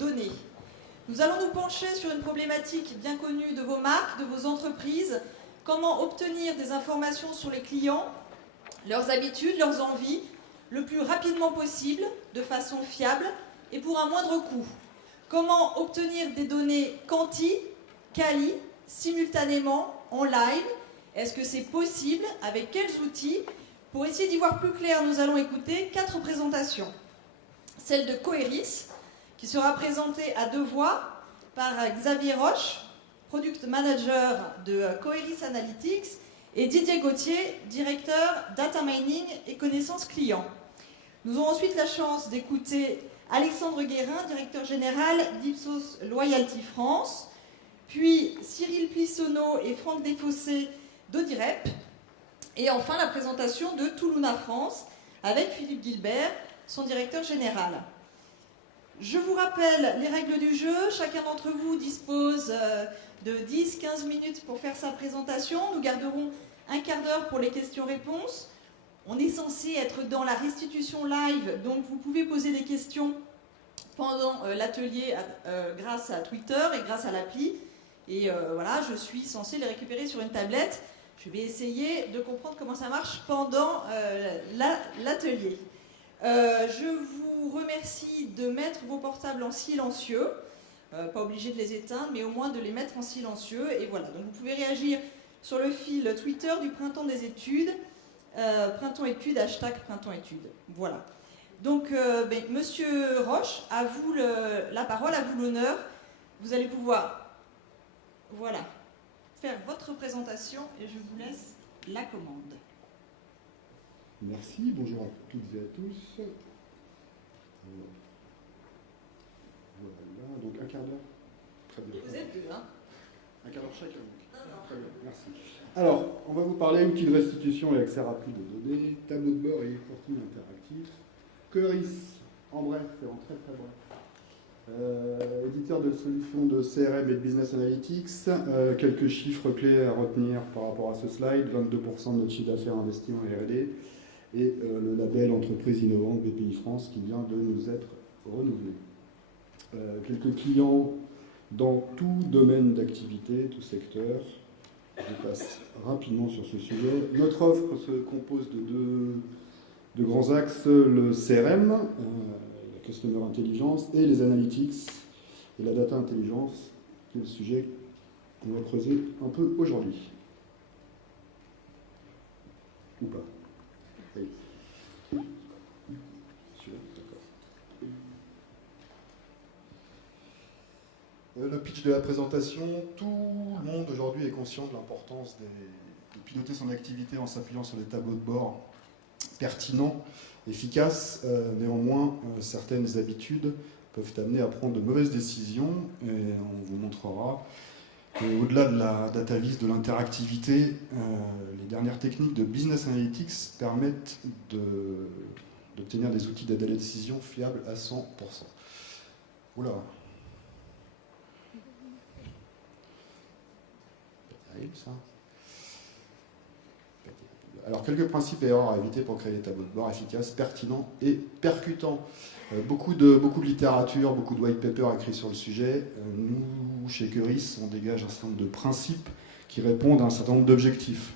données. Nous allons nous pencher sur une problématique bien connue de vos marques, de vos entreprises. Comment obtenir des informations sur les clients, leurs habitudes, leurs envies, le plus rapidement possible, de façon fiable et pour un moindre coût. Comment obtenir des données quanti, quali, simultanément, en live. Est-ce que c'est possible? Avec quels outils? Pour essayer d'y voir plus clair, nous allons écouter 4 présentations. Celle de Coeris, qui sera présentée à 2 voix par Xavier Roche, Product Manager de Coeris Analytics, et Didier Gauthier, directeur Data Mining et Connaissances Clients. Nous aurons ensuite la chance d'écouter Alexandre Guérin, directeur général d'Ipsos Loyalty France, puis Cyril Plissonneau et Franck Desfossés d'Audirep, et enfin la présentation de Toulouna France avec Philippe Guilbert, son directeur général. Je vous rappelle les règles du jeu. Chacun d'entre vous dispose de 10-15 minutes pour faire sa présentation. Nous garderons un quart d'heure pour les questions-réponses. On est censé être dans la restitution live, donc vous pouvez poser des questions pendant l'atelier grâce à Twitter et grâce à l'appli. Et voilà, je suis censée les récupérer sur une tablette. Je vais essayer de comprendre comment ça marche pendant l'atelier. Je vous remercie de mettre vos portables en silencieux. Pas obligé de les éteindre, mais au moins de les mettre en silencieux. Et voilà, donc vous pouvez réagir sur le fil Twitter du Printemps des études, Printemps études, hashtag Printemps études. Voilà. Donc, Monsieur Roche, à vous la parole, à vous l'honneur. Vous allez pouvoir, voilà, faire votre présentation et je vous laisse la commande. Merci, bonjour à toutes et à tous. Voilà, donc un quart d'heure. Très bien. Vous êtes deux, hein? Un quart d'heure chacun. Donc. Non. Très bien, merci. Alors, on va vous parler outils de restitution et accès rapide aux données, tableau de bord et reporting interactif. Coeris, en bref, et en très très bref. Éditeur de solutions de CRM et de Business Analytics. Quelques chiffres clés à retenir par rapport à ce slide. 22% de notre chiffre d'affaires investi en R&D. Et le label Entreprise innovante BPI France qui vient de nous être renouvelé. Quelques clients dans tout domaine d'activité, tout secteur. Je passe rapidement sur ce sujet. Notre offre se compose de grands axes, le CRM, la Customer Intelligence, et les Analytics et la Data Intelligence, qui est le sujet qu'on va creuser un peu aujourd'hui. Ou pas. Oui. Le pitch de la présentation, tout le monde aujourd'hui est conscient de l'importance de piloter son activité en s'appuyant sur des tableaux de bord pertinents, efficaces. Néanmoins, certaines habitudes peuvent amener à prendre de mauvaises décisions et on vous montrera qu'au-delà de la data vis, de l'interactivité, les dernières techniques de business analytics permettent d'obtenir des outils d'aide à la décision fiables à 100%. Oula. Ça. Alors, quelques principes et erreurs à éviter pour créer des tableaux de bord efficaces, pertinents et percutants. Beaucoup de littérature, beaucoup de white paper écrits sur le sujet. Nous, chez Coeris, on dégage un certain nombre de principes qui répondent à un certain nombre d'objectifs.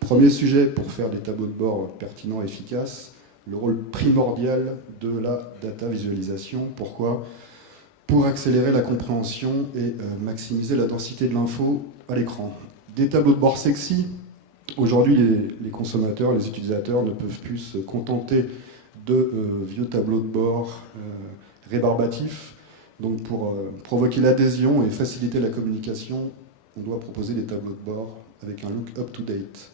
Premier sujet pour faire des tableaux de bord pertinents et efficaces, le rôle primordial de la data visualisation. Pourquoi ? Pour accélérer la compréhension et maximiser la densité de l'info à l'écran. Des tableaux de bord sexy. Aujourd'hui, les consommateurs, les utilisateurs ne peuvent plus se contenter de vieux tableaux de bord rébarbatifs. Donc pour provoquer l'adhésion et faciliter la communication, on doit proposer des tableaux de bord avec un look up-to-date.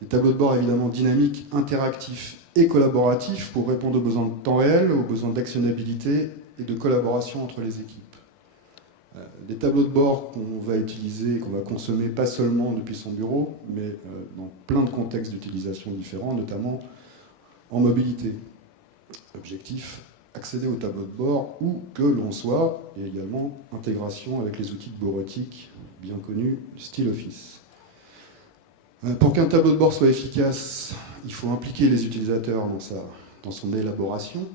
Des tableaux de bord évidemment dynamiques, interactifs et collaboratifs pour répondre aux besoins de temps réel, aux besoins d'actionnabilité et de collaboration entre les équipes. Des tableaux de bord qu'on va utiliser, qu'on va consommer pas seulement depuis son bureau, mais dans plein de contextes d'utilisation différents, notamment en mobilité. Objectif, accéder au tableau de bord où que l'on soit, et également intégration avec les outils de bureautique bien connus, style Office. Pour qu'un tableau de bord soit efficace, il faut impliquer les utilisateurs dans son élaboration.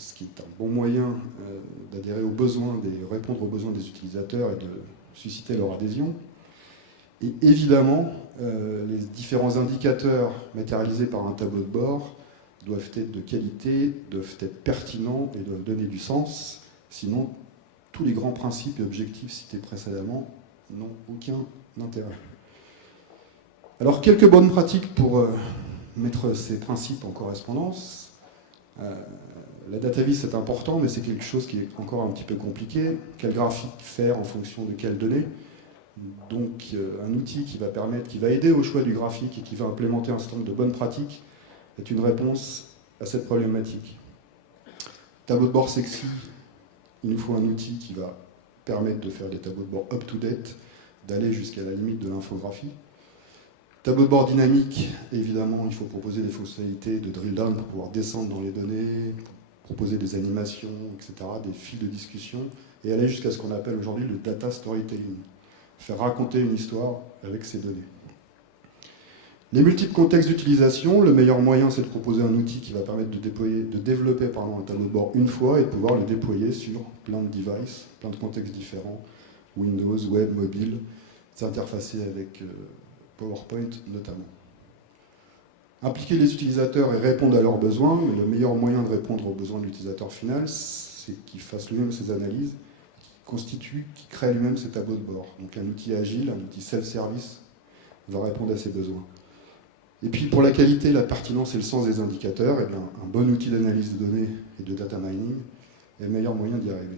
ce qui est un bon moyen d'adhérer aux besoins, répondre aux besoins des utilisateurs et de susciter leur adhésion. Et évidemment, les différents indicateurs matérialisés par un tableau de bord doivent être de qualité, doivent être pertinents et doivent donner du sens. Sinon, tous les grands principes et objectifs cités précédemment n'ont aucun intérêt. Alors, quelques bonnes pratiques pour mettre ces principes en correspondance. La data vis, c'est important, mais c'est quelque chose qui est encore un petit peu compliqué. Quel graphique faire en fonction de quelles données? Donc, un outil qui va aider au choix du graphique et qui va implémenter un certain nombre de bonnes pratiques est une réponse à cette problématique. Tableau de bord sexy, il nous faut un outil qui va permettre de faire des tableaux de bord up-to-date, d'aller jusqu'à la limite de l'infographie. Tableau de bord dynamique, évidemment, il faut proposer des fonctionnalités de drill down pour pouvoir descendre dans les données, proposer des animations, etc., des fils de discussion, et aller jusqu'à ce qu'on appelle aujourd'hui le data storytelling, faire raconter une histoire avec ces données. Les multiples contextes d'utilisation, le meilleur moyen, c'est de proposer un outil qui va permettre de développer un tableau de bord une fois et de pouvoir le déployer sur plein de devices, plein de contextes différents, Windows, web, mobile, s'interfacer avec PowerPoint notamment. Impliquer les utilisateurs et répondre à leurs besoins, le meilleur moyen de répondre aux besoins de l'utilisateur final, c'est qu'il fasse lui-même ses analyses, qu'il crée lui-même ses tableaux de bord. Donc un outil agile, un outil self-service va répondre à ses besoins. Et puis pour la qualité, la pertinence et le sens des indicateurs, eh bien, un bon outil d'analyse de données et de data mining est le meilleur moyen d'y arriver.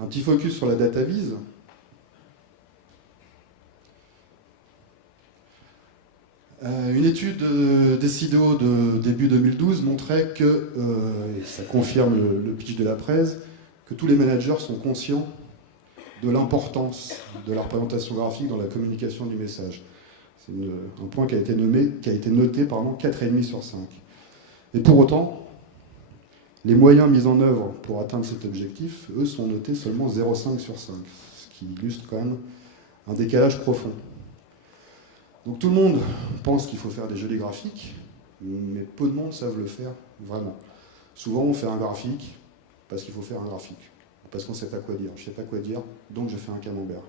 Un petit focus sur la data vise. Une étude d'Esido de début 2012 montrait que, et ça confirme le pitch de la presse, que tous les managers sont conscients de l'importance de la représentation graphique dans la communication du message. C'est un point qui a été noté 4,5 sur 5. Et pour autant, les moyens mis en œuvre pour atteindre cet objectif, eux, sont notés seulement 0,5 sur 5, ce qui illustre quand même un décalage profond. Donc tout le monde pense qu'il faut faire des jolis graphiques, mais peu de monde savent le faire vraiment. Souvent, on fait un graphique parce qu'il faut faire un graphique, parce qu'on ne sait pas quoi dire. Je ne sais pas quoi dire, donc je fais un camembert.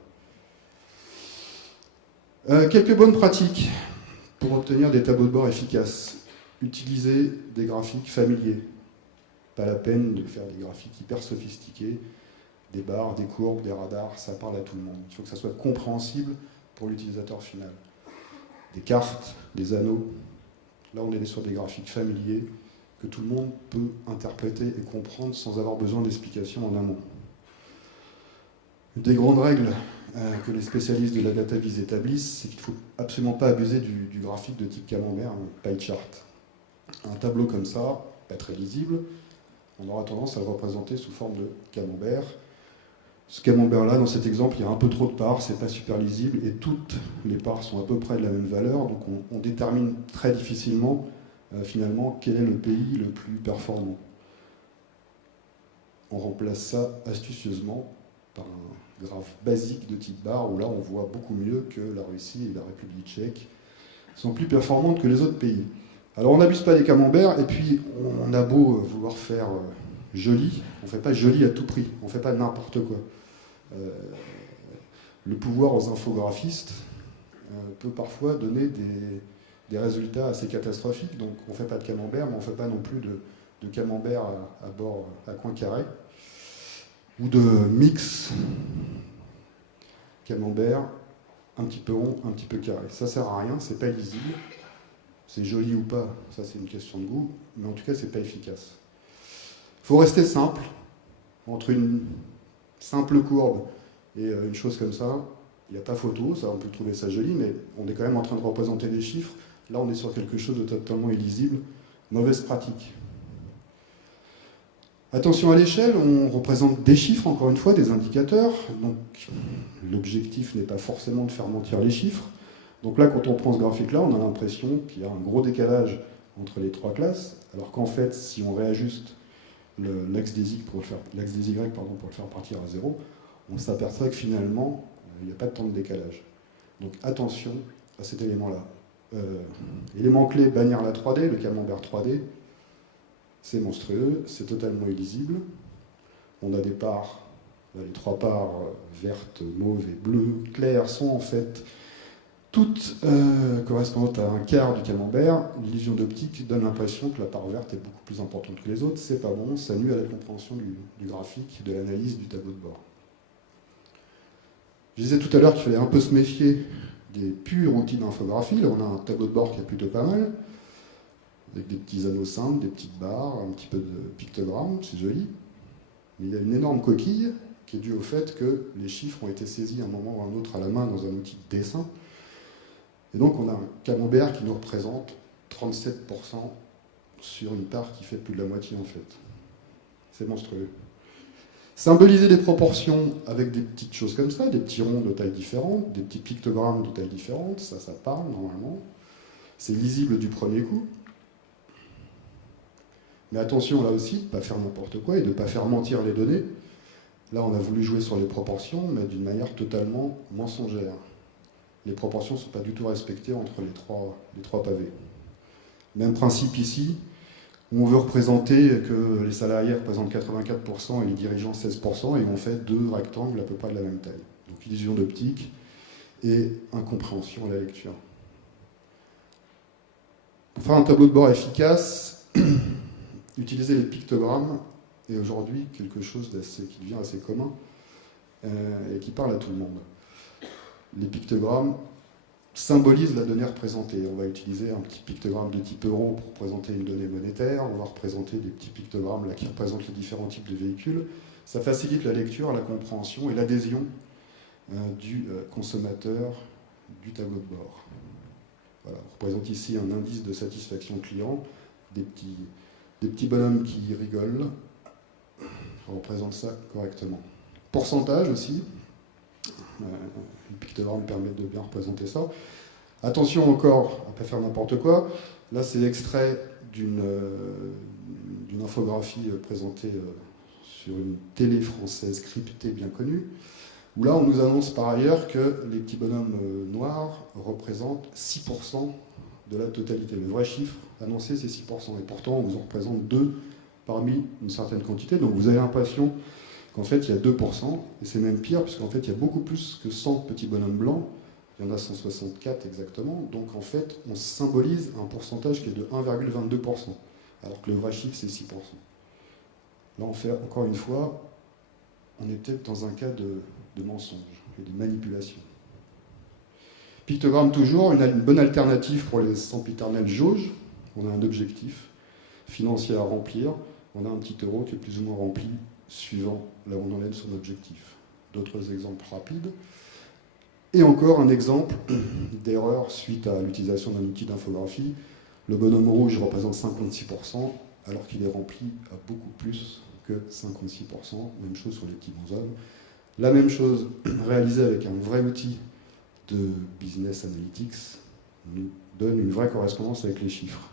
Quelques bonnes pratiques pour obtenir des tableaux de bord efficaces. Utiliser des graphiques familiers. Pas la peine de faire des graphiques hyper sophistiqués, des barres, des courbes, des radars, ça parle à tout le monde. Il faut que ça soit compréhensible pour l'utilisateur final. Des cartes, des anneaux. Là, on est sur des graphiques familiers que tout le monde peut interpréter et comprendre sans avoir besoin d'explications en amont. Des grandes règles que les spécialistes de la data vis établissent, c'est qu'il ne faut absolument pas abuser du graphique de type camembert, pie chart. Un tableau comme ça, pas très lisible, on aura tendance à le représenter sous forme de camembert. Ce camembert-là, dans cet exemple, il y a un peu trop de parts, c'est pas super lisible, et toutes les parts sont à peu près de la même valeur, donc on détermine très difficilement, finalement, quel est le pays le plus performant. On remplace ça astucieusement par un graphe basique de type barre, où là, on voit beaucoup mieux que la Russie et la République tchèque sont plus performantes que les autres pays. Alors, on n'abuse pas des camemberts, et puis, on a beau vouloir faire joli, on ne fait pas joli à tout prix, on ne fait pas n'importe quoi. Le pouvoir aux infographistes peut parfois donner des résultats assez catastrophiques, donc on ne fait pas de camembert, mais on ne fait pas non plus de camembert à bord, à coin carré, ou de mix camembert un petit peu rond, un petit peu carré. Ça ne sert à rien, c'est pas lisible, c'est joli ou pas, ça c'est une question de goût, mais en tout cas c'est pas efficace. Il faut rester simple, entre une simple courbe et une chose comme ça, il n'y a pas photo, ça on peut trouver ça joli, mais on est quand même en train de représenter des chiffres. Là on est sur quelque chose de totalement illisible, mauvaise pratique. Attention à l'échelle, on représente des chiffres, encore une fois, des indicateurs. Donc l'objectif n'est pas forcément de faire mentir les chiffres. Donc là, quand on prend ce graphique-là, on a l'impression qu'il y a un gros décalage entre les trois classes, alors qu'en fait, si on réajuste l'axe des Y pour le faire partir à 0, on s'aperçoit que finalement, il n'y a pas de temps de décalage. Donc attention à cet élément-là. Élément clé, bannir la 3D, le camembert 3D. C'est monstrueux, c'est totalement illisible. On a des parts, les 3 parts vertes, mauves et bleues claires sont en fait toutes correspondantes à un quart du camembert. L'illusion d'optique donne l'impression que la part verte est beaucoup plus importante que les autres. C'est pas bon, ça nuit à la compréhension du graphique, de l'analyse du tableau de bord. Je disais tout à l'heure qu'il fallait un peu se méfier des purs outils d'infographie. Là, on a un tableau de bord qui est plutôt pas mal, avec des petits anneaux simples, des petites barres, un petit peu de pictogrammes, c'est joli. Mais il y a une énorme coquille qui est due au fait que les chiffres ont été saisis à un moment ou à un autre à la main dans un outil de dessin. Et donc on a un camembert qui nous représente 37% sur une part qui fait plus de la moitié en fait. C'est monstrueux. Symboliser des proportions avec des petites choses comme ça, des petits ronds de taille différente, des petits pictogrammes de taille différente, ça parle normalement. C'est lisible du premier coup. Mais attention là aussi, de ne pas faire n'importe quoi et de ne pas faire mentir les données. Là on a voulu jouer sur les proportions, mais d'une manière totalement mensongère. Les proportions ne sont pas du tout respectées entre les trois pavés. Même principe ici, où on veut représenter que les salariés représentent 84% et les dirigeants 16%, et on fait 2 rectangles à peu près de la même taille. Donc illusion d'optique et incompréhension à la lecture. Pour faire un tableau de bord efficace, utiliser les pictogrammes est aujourd'hui quelque chose qui devient assez commun et qui parle à tout le monde. Les pictogrammes symbolisent la donnée représentée. On va utiliser un petit pictogramme de type euro pour représenter une donnée monétaire. On va représenter des petits pictogrammes là, qui représentent les différents types de véhicules. Ça facilite la lecture, la compréhension et l'adhésion du consommateur du tableau de bord. Voilà, on représente ici un indice de satisfaction client, des petits bonhommes qui rigolent. On représente ça correctement. Pourcentage aussi. Les pictogrammes permettent de bien représenter ça. Attention encore à ne pas faire n'importe quoi. Là, c'est l'extrait d'une infographie présentée sur une télé française cryptée bien connue, où là, on nous annonce par ailleurs que les petits bonhommes noirs représentent 6% de la totalité. Le vrai chiffre annoncé, c'est 6%. Et pourtant, on vous en représente 2 parmi une certaine quantité. Donc vous avez l'impression qu'en fait, il y a 2%, et c'est même pire, puisqu'en fait, il y a beaucoup plus que 100 petits bonhommes blancs, il y en a 164 exactement, donc en fait, on symbolise un pourcentage qui est de 1,22%, alors que le vrai chiffre, c'est 6%. Là, on fait, encore une fois, on est peut-être dans un cas de mensonge et de manipulation. Pictogramme toujours, une bonne alternative pour les sempiternelles jauges. On a un objectif financier à remplir, on a un petit euro qui est plus ou moins rempli suivant là où on en est de son objectif. D'autres exemples rapides. Et encore un exemple d'erreur suite à l'utilisation d'un outil d'infographie. Le bonhomme rouge représente 56%, alors qu'il est rempli à beaucoup plus que 56%. Même chose sur les petits bonshommes. La même chose réalisée avec un vrai outil de business analytics nous donne une vraie correspondance avec les chiffres.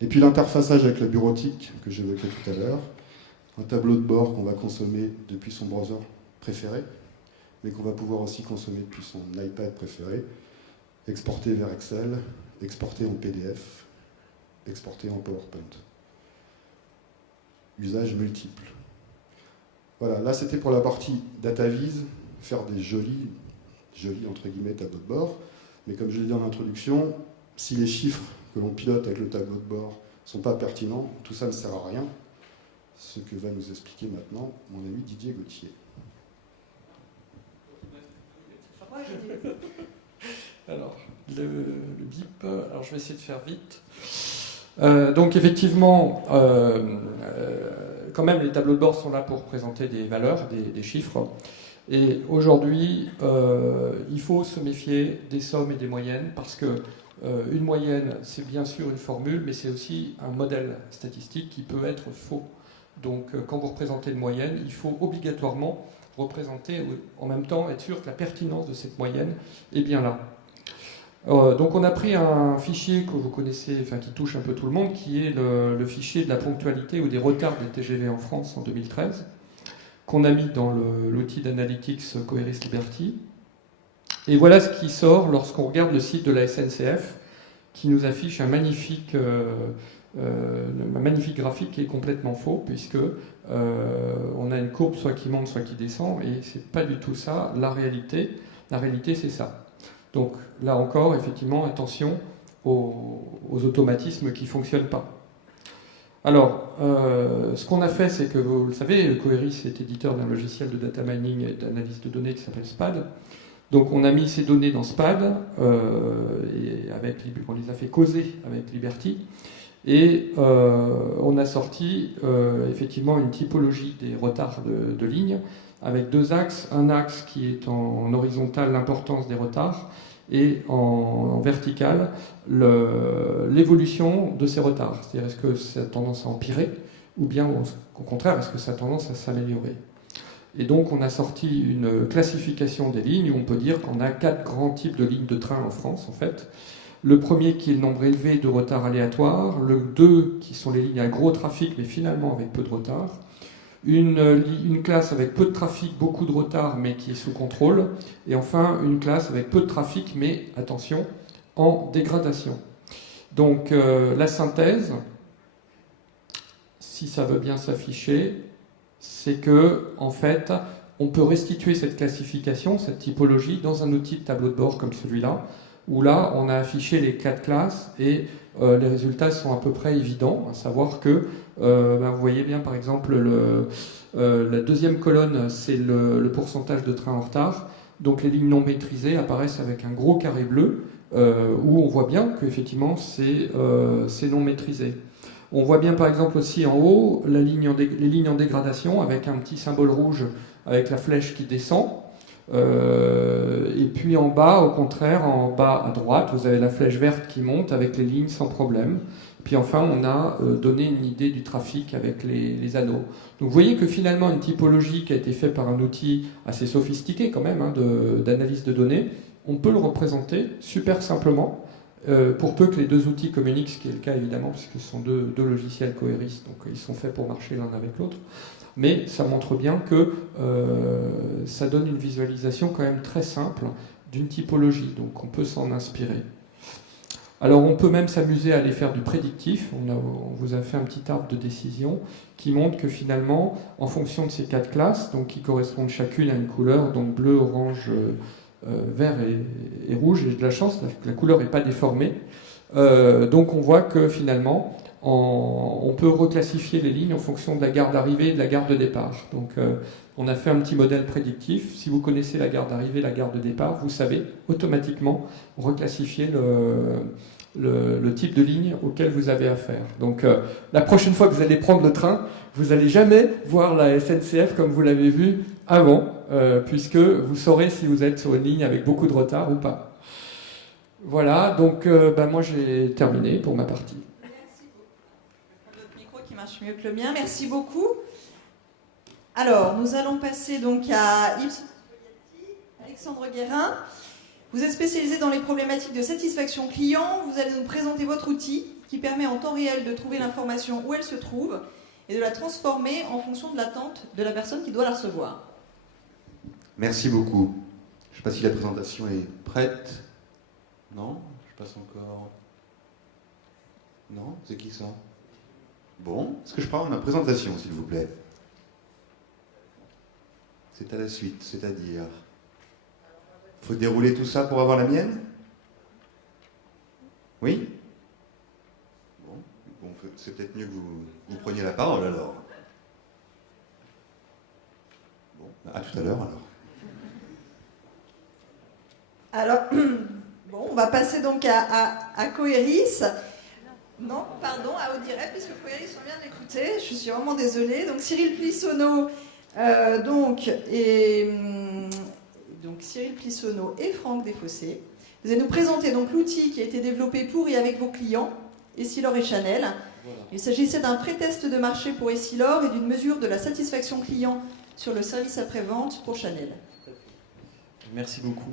Et puis l'interfaçage avec la bureautique que j'évoquais tout à l'heure, un tableau de bord qu'on va consommer depuis son browser préféré, mais qu'on va pouvoir aussi consommer depuis son iPad préféré, exporter vers Excel, exporter en PDF, exporter en PowerPoint. Usages multiples. Voilà, là c'était pour la partie DataVis, faire des jolis entre guillemets tableaux de bord, mais comme je l'ai dit en introduction, si les chiffres que l'on pilote avec le tableau de bord ne sont pas pertinents, tout ça ne sert à rien. Ce que va nous expliquer maintenant mon ami Didier Gauthier. Alors, le bip, alors je vais essayer de faire vite. Donc effectivement, quand même les tableaux de bord sont là pour présenter des valeurs, des chiffres. Et aujourd'hui, il faut se méfier des sommes et des moyennes parce que une moyenne, c'est bien sûr une formule, mais c'est aussi un modèle statistique qui peut être faux. Donc quand vous représentez une moyenne, il faut obligatoirement représenter, en même temps être sûr que la pertinence de cette moyenne est bien là. Donc on a pris un fichier que vous connaissez, enfin qui touche un peu tout le monde, qui est le fichier de la ponctualité ou des retards des TGV en France en 2013, qu'on a mis dans l'outil d'analytics Coeris Liberty. Et voilà ce qui sort lorsqu'on regarde le site de la SNCF, qui nous affiche un magnifique le magnifique graphique qui est complètement faux, puisque on a une courbe soit qui monte, soit qui descend, et c'est pas du tout ça la réalité. La réalité, c'est ça. Donc là encore, effectivement, attention aux automatismes qui ne fonctionnent pas. Alors, ce qu'on a fait, c'est que, vous le savez, Coeris est éditeur d'un logiciel de data mining et d'analyse de données qui s'appelle SPAD. Donc on a mis ces données dans SPAD, et on les a fait causer avec Liberty, et on a sorti effectivement une typologie des retards de lignes, avec deux axes. Un axe qui est en horizontal, l'importance des retards, et en vertical, l'évolution de ces retards. C'est-à-dire, est-ce que ça a tendance à empirer, ou bien au contraire, est-ce que ça a tendance à s'améliorer? Et donc on a sorti une classification des lignes, où on peut dire qu'on a 4 grands types de lignes de train en France, en fait. Le premier qui est le nombre élevé de retards aléatoires, le 2 qui sont les lignes à gros trafic, mais finalement avec peu de retard, une classe avec peu de trafic, beaucoup de retard, mais qui est sous contrôle, et enfin une classe avec peu de trafic, mais attention, en dégradation. Donc la synthèse, si ça veut bien s'afficher, c'est que, en fait, on peut restituer cette classification, cette typologie, dans un outil de tableau de bord comme celui-là, où là, on a affiché les 4 classes et les résultats sont à peu près évidents, à savoir que, vous voyez bien, par exemple, la deuxième colonne, c'est le pourcentage de trains en retard. Donc les lignes non maîtrisées apparaissent avec un gros carré bleu, où on voit bien qu'effectivement, c'est non maîtrisé. On voit bien par exemple aussi en haut les lignes en dégradation avec un petit symbole rouge avec la flèche qui descend. Et puis en bas, au contraire, en bas à droite, vous avez la flèche verte qui monte avec les lignes sans problème. Puis enfin, on a donné une idée du trafic avec les anneaux. Donc vous voyez que finalement, une typologie qui a été faite par un outil assez sophistiqué quand même, d'analyse de données, on peut le représenter super simplement. Pour peu que les deux outils communiquent, ce qui est le cas évidemment, puisque ce sont deux logiciels Coeris, donc ils sont faits pour marcher l'un avec l'autre. Mais ça montre bien que ça donne une visualisation quand même très simple d'une typologie, donc on peut s'en inspirer. Alors on peut même s'amuser à aller faire du prédictif. On vous a fait un petit arbre de décision qui montre que finalement, en fonction de ces 4 classes, donc qui correspondent chacune à une couleur, donc bleu, orange, vert et rouge, et de la chance, la couleur n'est pas déformée. Donc on voit que finalement, on peut reclassifier les lignes en fonction de la gare d'arrivée et de la gare de départ. Donc on a fait un petit modèle prédictif. Si vous connaissez la gare d'arrivée, la gare de départ, vous savez automatiquement reclassifier le type de ligne auquel vous avez affaire. Donc la prochaine fois que vous allez prendre le train, vous n'allez jamais voir la SNCF comme vous l'avez vu avant, puisque vous saurez si vous êtes sur une ligne avec beaucoup de retard ou pas. Voilà, donc moi j'ai terminé pour ma partie. Merci beaucoup. Votre micro qui marche mieux que le mien, merci beaucoup. Alors, nous allons passer donc à Yves Alexandre Guérin. Vous êtes spécialisé dans les problématiques de satisfaction client. Vous allez nous présenter votre outil qui permet en temps réel de trouver l'information où elle se trouve et de la transformer en fonction de l'attente de la personne qui doit la recevoir. Merci beaucoup. Je ne sais pas si la présentation est prête. Non? Je passe encore. Non? C'est qui ça? Bon, est-ce que je parle de ma présentation, s'il vous plaît? C'est à la suite, c'est-à-dire... Il faut dérouler tout ça pour avoir la mienne? Oui? Bon, c'est peut-être mieux que vous preniez la parole alors. Bon, à tout à l'heure alors. Alors, bon, on va passer donc à Coeris. Non, pardon, à Audirect, puisque Coeris, on vient d'écouter. Je suis vraiment désolée. Donc Cyril Plissonneau, Cyril Plissonneau et Franck Desfossés. Vous allez nous présenter donc l'outil qui a été développé pour et avec vos clients, Essilor et Chanel. Voilà. Il s'agissait d'un pré-test de marché pour Essilor et d'une mesure de la satisfaction client sur le service après-vente pour Chanel. Merci beaucoup.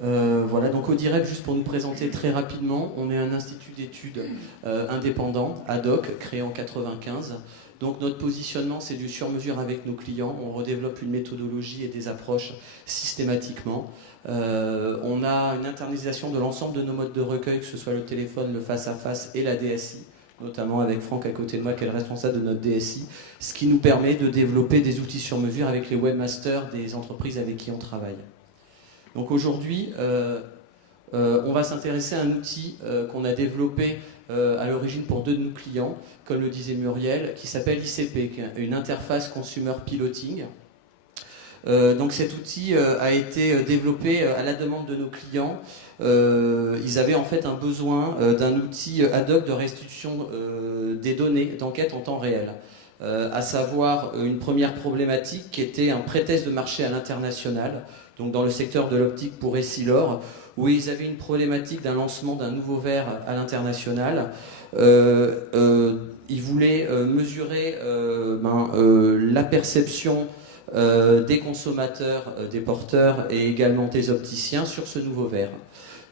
Voilà, donc Audirect, juste pour nous présenter très rapidement, on est un institut d'études indépendant, ad hoc, créé en 1995. Donc notre positionnement, c'est du sur-mesure avec nos clients. On redéveloppe une méthodologie et des approches systématiquement. On a une internalisation de l'ensemble de nos modes de recueil, que ce soit le téléphone, le face-à-face et la DSI. notamment avec Franck à côté de moi qui est le responsable de notre DSI, ce qui nous permet de développer des outils sur mesure avec les webmasters des entreprises avec qui on travaille. Donc aujourd'hui, on va s'intéresser à un outil qu'on a développé à l'origine pour 2 de nos clients, comme le disait Muriel, qui s'appelle ICP, qui est une interface Consumer Piloting. Donc cet outil a été développé à la demande de nos clients. Ils avaient en fait un besoin d'un outil ad hoc de restitution des données d'enquête en temps réel. À savoir une première problématique qui était un pré-test de marché à l'international, donc dans le secteur de l'optique pour Essilor, où ils avaient une problématique d'un lancement d'un nouveau verre à l'international. Ils voulaient mesurer la perception des consommateurs, des porteurs et également des opticiens sur ce nouveau verre.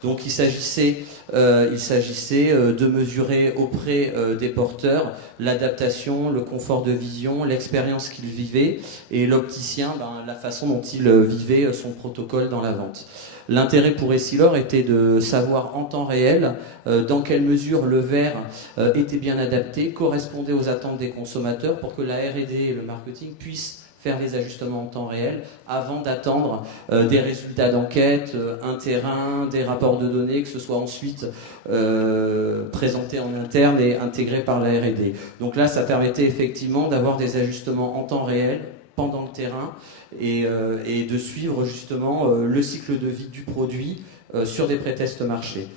Donc il s'agissait de mesurer auprès des porteurs l'adaptation, le confort de vision, l'expérience qu'ils vivaient et l'opticien, la façon dont il vivait son protocole dans la vente. L'intérêt pour Essilor était de savoir en temps réel dans quelle mesure le verre était bien adapté, correspondait aux attentes des consommateurs pour que la R&D et le marketing puissent faire les ajustements en temps réel avant d'attendre des résultats d'enquête, un terrain, des rapports de données, que ce soit ensuite présenté en interne et intégré par la R&D. Donc là, ça permettait effectivement d'avoir des ajustements en temps réel pendant le terrain et de suivre justement le cycle de vie du produit sur des pré-tests marchés.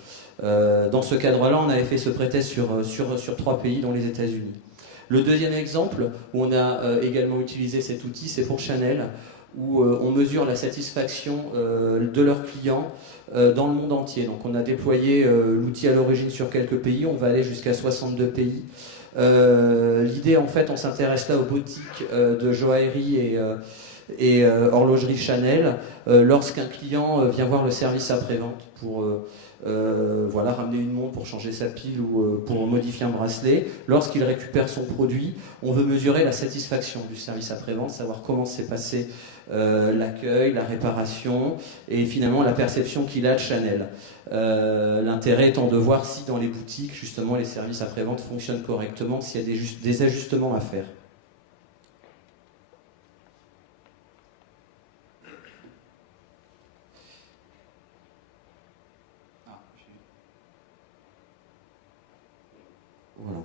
Dans ce cadre-là, on avait fait ce pré-test sur 3 pays, dont les États-Unis. Le deuxième exemple où on a également utilisé cet outil, c'est pour Chanel, où on mesure la satisfaction de leurs clients dans le monde entier. Donc on a déployé l'outil à l'origine sur quelques pays, on va aller jusqu'à 62 pays. L'idée, en fait, on s'intéresse là aux boutiques de joaillerie et horlogerie Chanel lorsqu'un client vient voir le service après-vente pour ramener une montre pour changer sa pile ou pour modifier un bracelet. Lorsqu'il récupère son produit, on veut mesurer la satisfaction du service après-vente, savoir comment s'est passé l'accueil, la réparation et finalement la perception qu'il a de Chanel. L'intérêt étant de voir si dans les boutiques, justement, les services après-vente fonctionnent correctement, s'il y a des ajustements à faire. Voilà.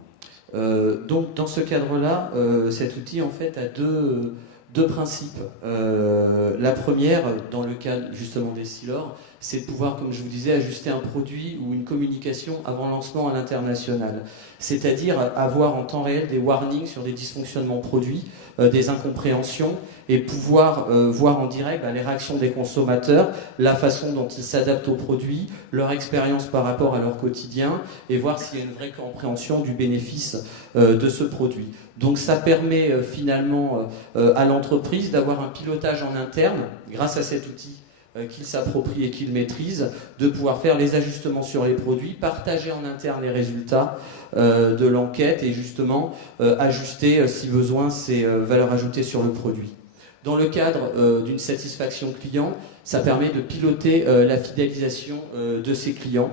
Donc dans ce cadre-là, cet outil en fait a deux principes. La première, dans le cas justement d'Essilor, c'est de pouvoir, comme je vous disais, ajuster un produit ou une communication avant lancement à l'international. C'est-à-dire avoir en temps réel des warnings sur des dysfonctionnements produits, des incompréhensions, et pouvoir voir en direct les réactions des consommateurs, la façon dont ils s'adaptent aux produits, leur expérience par rapport à leur quotidien, et voir s'il y a une vraie compréhension du bénéfice de ce produit. Donc ça permet finalement à l'entreprise d'avoir un pilotage en interne, grâce à cet outil qu'il s'approprie et qu'il maîtrise, de pouvoir faire les ajustements sur les produits, partager en interne les résultats de l'enquête et justement ajuster si besoin ces valeurs ajoutées sur le produit. Dans le cadre d'une satisfaction client, ça permet de piloter la fidélisation de ses clients.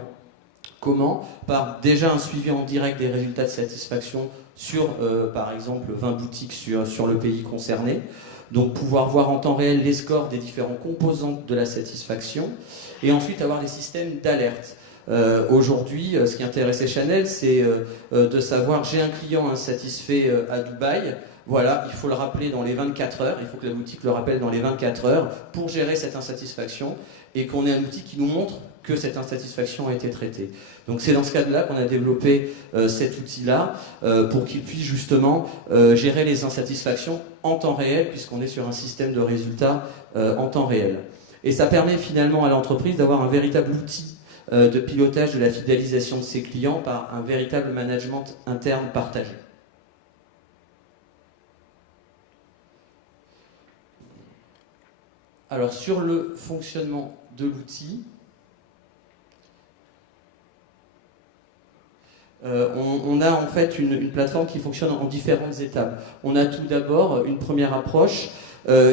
Comment ? Par déjà un suivi en direct des résultats de satisfaction sur, par exemple, 20 boutiques sur le pays concerné. Donc pouvoir voir en temps réel les scores des différents composantes de la satisfaction. Et ensuite avoir des systèmes d'alerte. Aujourd'hui, ce qui intéressait Chanel, c'est de savoir, j'ai un client insatisfait à Dubaï. Voilà, il faut le rappeler dans les 24 heures, il faut que la boutique le rappelle dans les 24 heures pour gérer cette insatisfaction et qu'on ait un outil qui nous montre que cette insatisfaction a été traitée. Donc c'est dans ce cadre-là qu'on a développé cet outil-là pour qu'il puisse justement gérer les insatisfactions en temps réel puisqu'on est sur un système de résultats en temps réel. Et ça permet finalement à l'entreprise d'avoir un véritable outil de pilotage de la fidélisation de ses clients par un véritable management interne partagé. Alors sur le fonctionnement de l'outil, on a en fait une plateforme qui fonctionne en différentes étapes. On a tout d'abord une première approche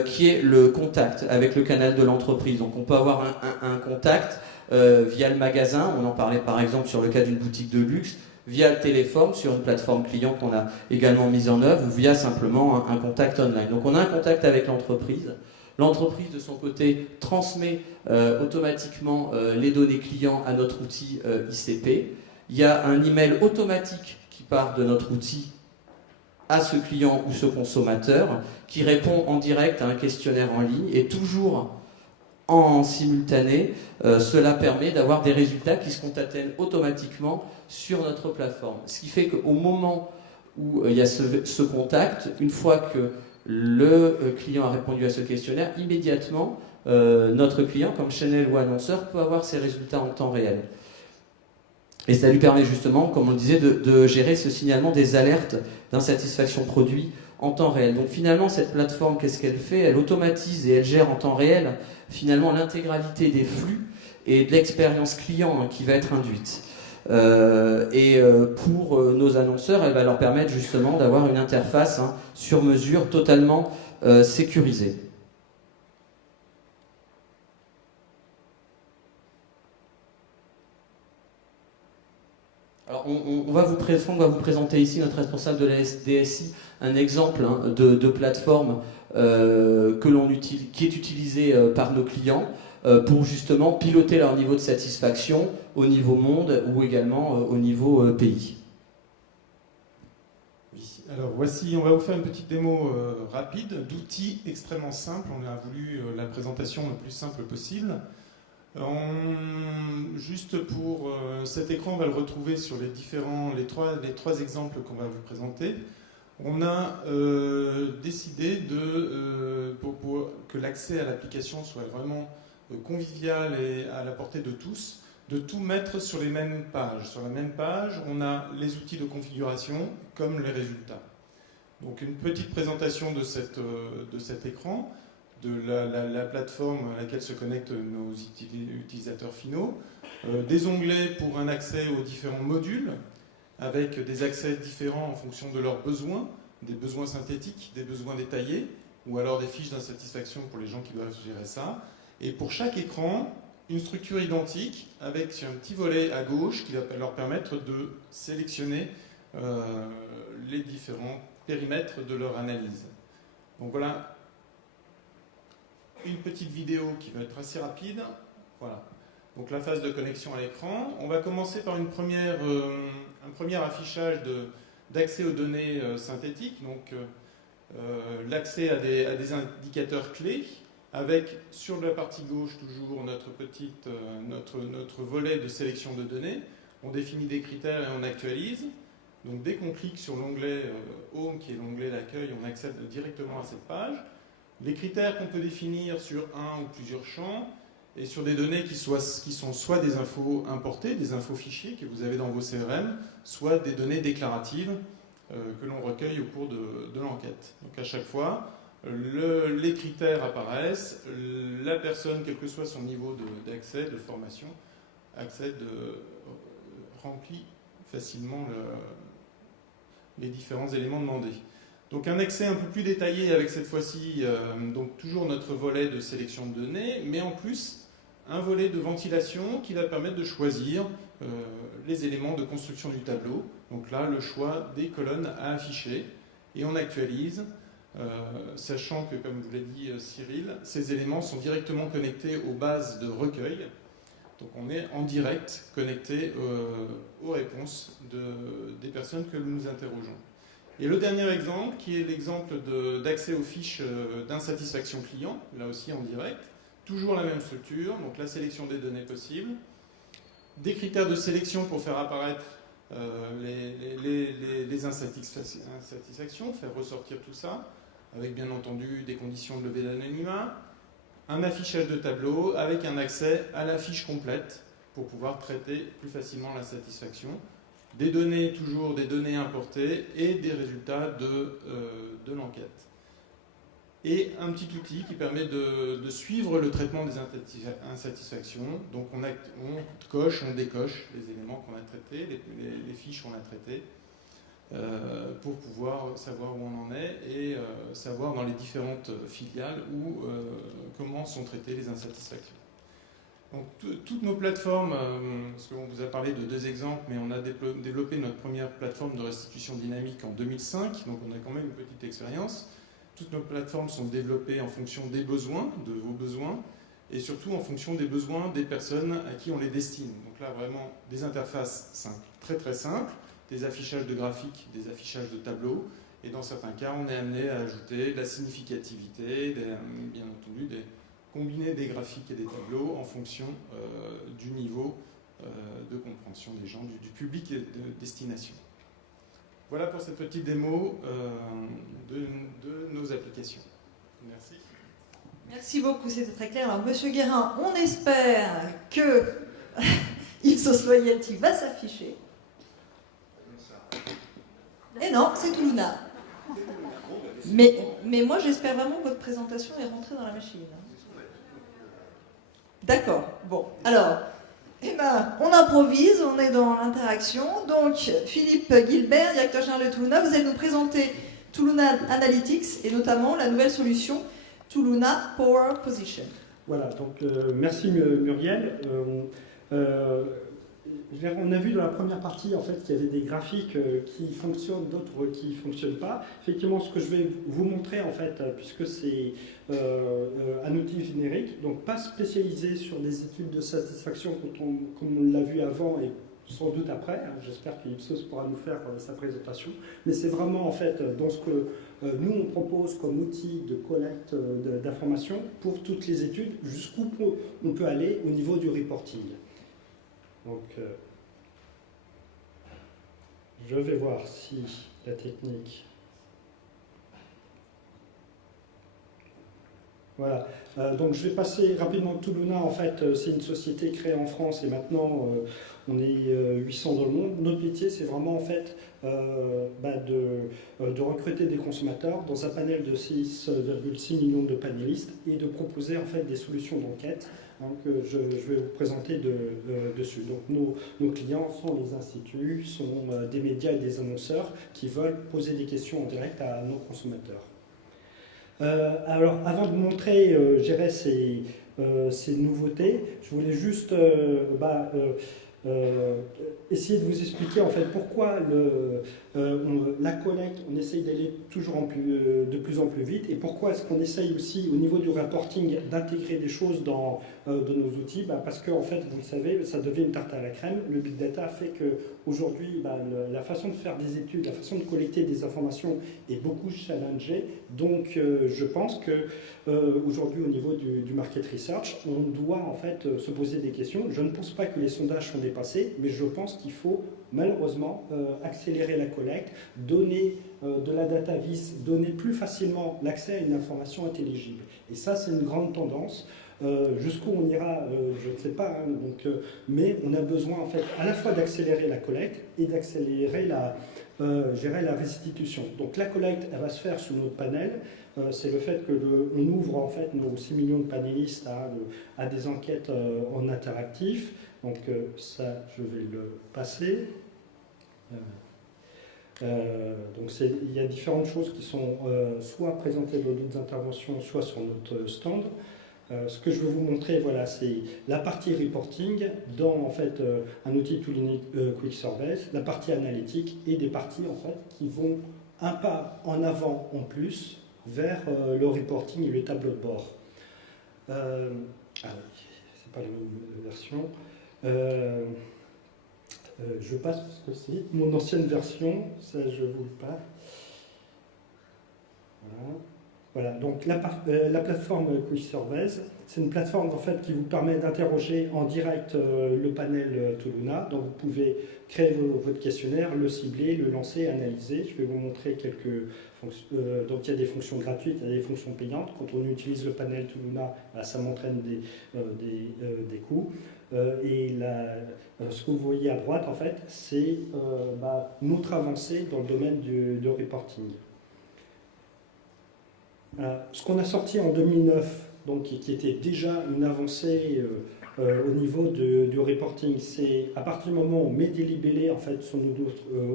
qui est le contact avec le canal de l'entreprise. Donc on peut avoir un contact via le magasin, on en parlait par exemple sur le cas d'une boutique de luxe, via le téléphone sur une plateforme client qu'on a également mise en œuvre ou via simplement un contact online. Donc on a un contact avec l'entreprise. L'entreprise de son côté transmet automatiquement les données clients à notre outil ICP. Il y a un email automatique qui part de notre outil à ce client ou ce consommateur qui répond en direct à un questionnaire en ligne et toujours en simultané. Cela permet d'avoir des résultats qui se concaténent automatiquement sur notre plateforme. Ce qui fait qu'au moment où il y a ce contact, une fois que le client a répondu à ce questionnaire, immédiatement, notre client, comme channel ou annonceur, peut avoir ses résultats en temps réel. Et ça lui permet justement, comme on le disait, de gérer ce signalement des alertes d'insatisfaction produit en temps réel. Donc finalement, cette plateforme, qu'est-ce qu'elle fait? Elle automatise et elle gère en temps réel finalement l'intégralité des flux et de l'expérience client qui va être induite. Pour nos annonceurs, elle va leur permettre justement d'avoir une interface sur mesure totalement sécurisée. Alors, on va vous présenter ici, notre responsable de la DSI, un exemple de plateforme qui est utilisée par nos clients pour justement piloter leur niveau de satisfaction au niveau monde ou également au niveau pays. Oui, alors voici, on va vous faire une petite démo rapide d'outils extrêmement simples. On a voulu la présentation le plus simple possible. Juste pour cet écran, on va le retrouver sur les trois exemples qu'on va vous présenter. On a décidé pour que l'accès à l'application soit vraiment convivial et à la portée de tous, de tout mettre sur les mêmes pages. Sur la même page, on a les outils de configuration comme les résultats. Donc une petite présentation de cet écran, de la plateforme à laquelle se connectent nos utilisateurs finaux, des onglets pour un accès aux différents modules, avec des accès différents en fonction de leurs besoins, des besoins synthétiques, des besoins détaillés, ou alors des fiches d'insatisfaction pour les gens qui doivent gérer ça. Et pour chaque écran, une structure identique, avec un petit volet à gauche qui va leur permettre de sélectionner les différents périmètres de leur analyse. Donc voilà une petite vidéo qui va être assez rapide. Voilà. Donc la phase de connexion à l'écran. On va commencer par un premier affichage d'accès aux données synthétiques. Donc l'accès à des indicateurs clés, avec sur la partie gauche toujours notre volet de sélection de données. On définit des critères et on actualise. Donc dès qu'on clique sur l'onglet Home, qui est l'onglet d'accueil, on accède directement à cette page. Les critères qu'on peut définir sur un ou plusieurs champs, et sur des données qui sont soit des infos importées, des infos fichiers que vous avez dans vos CRM, soit des données déclaratives que l'on recueille au cours de l'enquête. Donc à chaque fois, les critères apparaissent, la personne, quel que soit son niveau d'accès, de formation, remplit facilement les différents éléments demandés. Donc un accès un peu plus détaillé avec cette fois-ci, donc toujours notre volet de sélection de données, mais en plus un volet de ventilation qui va permettre de choisir les éléments de construction du tableau. Donc là, le choix des colonnes à afficher. Et on actualise, sachant que, comme vous l'a dit Cyril, ces éléments sont directement connectés aux bases de recueil. Donc on est en direct connecté aux réponses des personnes que nous interrogeons. Et le dernier exemple, qui est l'exemple d'accès aux fiches d'insatisfaction client, là aussi en direct, toujours la même structure, donc la sélection des données possibles, des critères de sélection pour faire apparaître les insatisfactions, faire ressortir tout ça, avec bien entendu des conditions de levée d'anonymat, un affichage de tableau avec un accès à la fiche complète pour pouvoir traiter plus facilement l'insatisfaction. Des données, toujours des données importées et des résultats de l'enquête. Et un petit outil qui permet de suivre le traitement des insatisfactions. Donc on coche, on décoche les éléments qu'on a traités, les fiches qu'on a traitées, pour pouvoir savoir où on en est et savoir dans les différentes filiales comment sont traitées les insatisfactions. Donc, toutes nos plateformes, parce qu'on vous a parlé de 2 exemples, mais on a développé notre première plateforme de restitution dynamique en 2005, donc on a quand même une petite expérience. Toutes nos plateformes sont développées en fonction des besoins, de vos besoins, et surtout en fonction des besoins des personnes à qui on les destine. Donc là, vraiment, des interfaces simples, très très simples, des affichages de graphiques, des affichages de tableaux, et dans certains cas, on est amené à ajouter de la significativité, bien entendu, combiner des graphiques et des tableaux en fonction du niveau de compréhension des gens, du public et de destination. Voilà pour cette petite démo de nos applications. Merci. Merci beaucoup, c'était très clair. Alors, Monsieur Guérin, on espère que Ipsos Loyalty va s'afficher. Et non, c'est Toulouna. Mais moi, j'espère vraiment que votre présentation est rentrée dans la machine. D'accord. Bon, alors, eh ben, on improvise, on est dans l'interaction. Donc, Philippe Guilbert, directeur général de Toulouna, vous allez nous présenter Toulouna Analytics et notamment la nouvelle solution Toulouna Power Position. Voilà, donc merci Muriel. On a vu dans la première partie en fait qu'il y avait des graphiques qui fonctionnent, d'autres qui ne fonctionnent pas. Effectivement, ce que je vais vous montrer en fait, puisque c'est un outil générique, donc pas spécialisé sur des études de satisfaction comme on l'a vu avant et sans doute après. J'espère qu'Ipsos pourra nous faire sa présentation. Mais c'est vraiment en fait dans ce que nous on propose comme outil de collecte d'informations pour toutes les études, jusqu'où on peut aller au niveau du reporting. Donc, je vais voir si la technique... Voilà, donc je vais passer rapidement. Toulouna, en fait, c'est une société créée en France et maintenant on est 800 dans le monde. Notre métier, c'est vraiment en fait de recruter des consommateurs dans un panel de 6,6 millions de panélistes et de proposer en fait des solutions d'enquête que je vais vous présenter dessus. Donc nos clients sont les instituts, sont des médias et des annonceurs qui veulent poser des questions en direct à nos consommateurs. Alors, avant de vous montrer ces nouveautés, je voulais juste essayer de vous expliquer en fait pourquoi la collecte, on essaye d'aller de plus en plus vite et pourquoi est-ce qu'on essaye aussi au niveau du reporting d'intégrer des choses dans de nos outils. Parce que en fait, vous le savez, ça devient une tarte à la crème. Le big data fait qu'aujourd'hui, la façon de faire des études, la façon de collecter des informations est beaucoup challengée. Donc je pense que aujourd'hui, au niveau du market research, on doit en fait se poser des questions. Je ne pense pas que les sondages sont dépassés, mais je pense qu'il faut malheureusement accélérer la collecte, donner de la data vis, donner plus facilement l'accès à une information intelligible. Et ça, c'est une grande tendance. Jusqu'où on ira, je ne sais pas, mais on a besoin en fait à la fois d'accélérer la collecte et d'accélérer la restitution. Donc la collecte, elle va se faire sous notre panel. C'est le fait qu'on ouvre en fait nos 6 millions de panélistes à des enquêtes en interactif. Donc ça, je vais le passer. Donc il y a différentes choses qui sont soit présentées dans d'autres interventions, soit sur notre stand. Ce que je veux vous montrer, voilà, c'est la partie reporting dans en fait un outil Toulouna Quick Surveys, la partie analytique et des parties en fait qui vont un pas en avant en plus vers le reporting et le tableau de bord. C'est pas la même version. Je passe parce que c'est mon ancienne version, ça je vous le passe. Voilà, donc la plateforme Quick Surveys, c'est une plateforme en fait qui vous permet d'interroger en direct le panel Toulouna. Donc vous pouvez créer votre questionnaire, le cibler, le lancer, analyser. Je vais vous montrer quelques fonctions. Donc il y a des fonctions gratuites, il y a des fonctions payantes. Quand on utilise le panel Toulouna, ça m'entraîne des coûts. Et ce que vous voyez à droite, en fait, c'est notre avancée dans le domaine du reporting. Ce qu'on a sorti en 2009, donc, qui était déjà une avancée au niveau du reporting, c'est à partir du moment où on met des libellés en fait, sur notre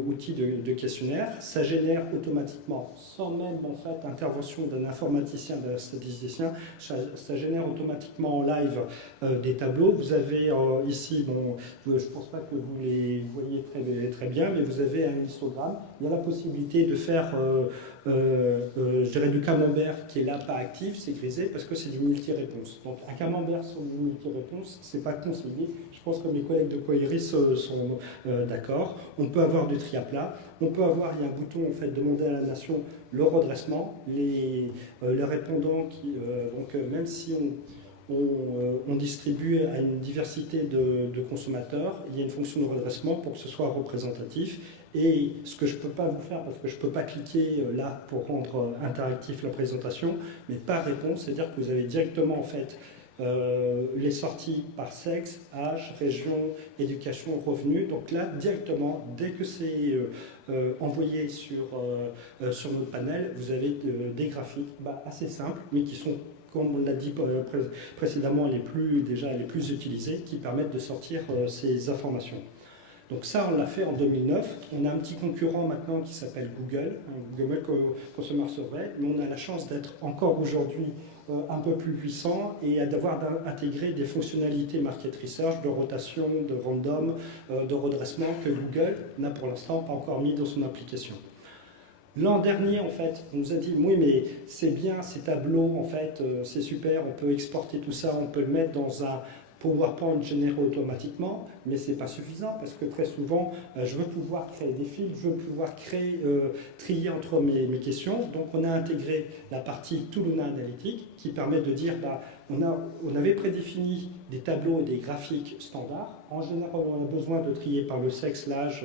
outil de questionnaire, ça génère automatiquement, sans même en fait, intervention d'un informaticien, d'un statisticien, ça génère automatiquement en live des tableaux. Vous avez ici, bon, je ne pense pas que vous les voyez très bien, mais vous avez un histogramme. Il y a la possibilité de faire je dirais du camembert qui est là pas actif, c'est grisé parce que c'est du multi-réponse. Donc un camembert sur du multi-réponse, c'est pas conseillé. Je pense que mes collègues de Coiris sont d'accord. On peut avoir du tri à plat. On peut avoir, il y a un bouton en fait demander à la nation le redressement. Les répondants qui donc même si on distribue à une diversité de consommateurs, il y a une fonction de redressement pour que ce soit représentatif. Et ce que je ne peux pas vous faire, parce que je ne peux pas cliquer là pour rendre interactif la présentation, mais par réponse, c'est-à-dire que vous avez directement en fait les sorties par sexe, âge, région, éducation, revenu. Donc là, directement, dès que c'est envoyé sur notre panel, vous avez des graphiques assez simples, mais qui sont, comme on l'a dit précédemment, les plus utilisés, qui permettent de sortir ces informations. Donc ça, on l'a fait en 2009. On a un petit concurrent maintenant qui s'appelle Google, Google Consumer Survey, mais on a la chance d'être encore aujourd'hui un peu plus puissant et d'avoir intégré des fonctionnalités market research, de rotation, de random, de redressement que Google n'a pour l'instant pas encore mis dans son application. L'an dernier, en fait, on nous a dit, oui, mais c'est bien, ces tableaux, en fait, c'est super, on peut exporter tout ça, on peut le mettre dans un PowerPoint généré automatiquement, mais ce n'est pas suffisant parce que très souvent, je veux pouvoir créer des fils, je veux pouvoir trier entre mes questions. Donc, on a intégré la partie Tooluna Analytics qui permet de dire, on avait prédéfini des tableaux et des graphiques standards. En général, on a besoin de trier par le sexe, l'âge,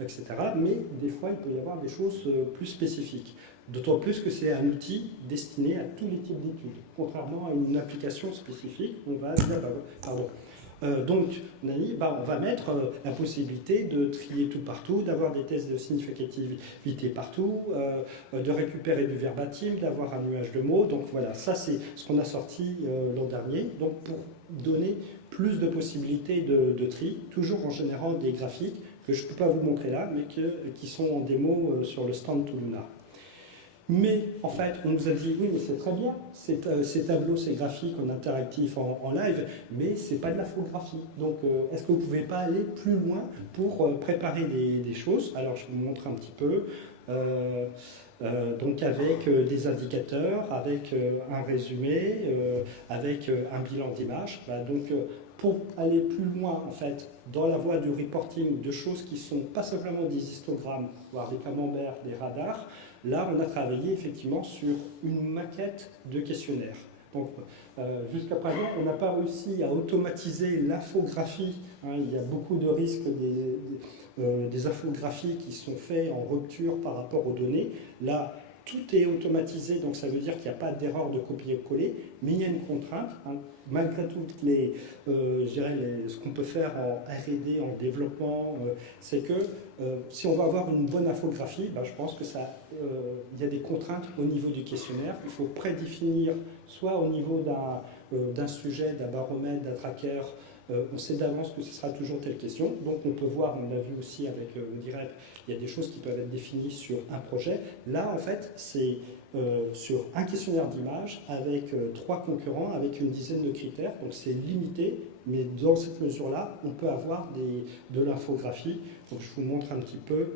etc. Mais des fois, il peut y avoir des choses plus spécifiques. D'autant plus que c'est un outil destiné à tous les types d'études. Contrairement à une application spécifique, on va dire, donc, on a dit, on va mettre la possibilité de trier tout partout, d'avoir des tests de significativité partout, de récupérer du verbatim, d'avoir un nuage de mots. Donc voilà, ça c'est ce qu'on a sorti l'an dernier. Donc pour donner plus de possibilités de tri, toujours en générant des graphiques que je ne peux pas vous montrer là, mais qui sont en démo sur le stand Tooluna. Mais en fait, on nous a dit, oui, mais c'est très bien, ces tableaux, ces graphiques en interactif, en live, mais ce n'est pas de l'infographie. Donc, est-ce que vous ne pouvez pas aller plus loin pour préparer des choses? Alors, je vous montre un petit peu. Donc, avec des indicateurs, avec un résumé, avec un bilan d'image. Donc, pour aller plus loin, en fait, dans la voie du reporting de choses qui ne sont pas simplement des histogrammes, voire des camemberts, des radars, là, on a travaillé effectivement sur une maquette de questionnaire. Donc, jusqu'à présent, on n'a pas réussi à automatiser l'infographie. Il y a beaucoup de risques des infographies qui sont faits en rupture par rapport aux données. Là, tout est automatisé, donc ça veut dire qu'il n'y a pas d'erreur de copier-coller, mais il y a une contrainte. Malgré tout, ce qu'on peut faire en R&D, en développement, c'est que si on va avoir une bonne infographie, je pense que il y a des contraintes au niveau du questionnaire. Il faut prédéfinir, soit au niveau d'un sujet, d'un baromètre, d'un tracker. On sait d'avance que ce sera toujours telle question. Donc on peut voir, on l'a vu aussi avec Direct, il y a des choses qui peuvent être définies sur un projet. Là, en fait, c'est sur un questionnaire d'image avec 3 concurrents, avec une dizaine de critères. Donc c'est limité, mais dans cette mesure-là, on peut avoir de l'infographie. Donc je vous montre un petit peu.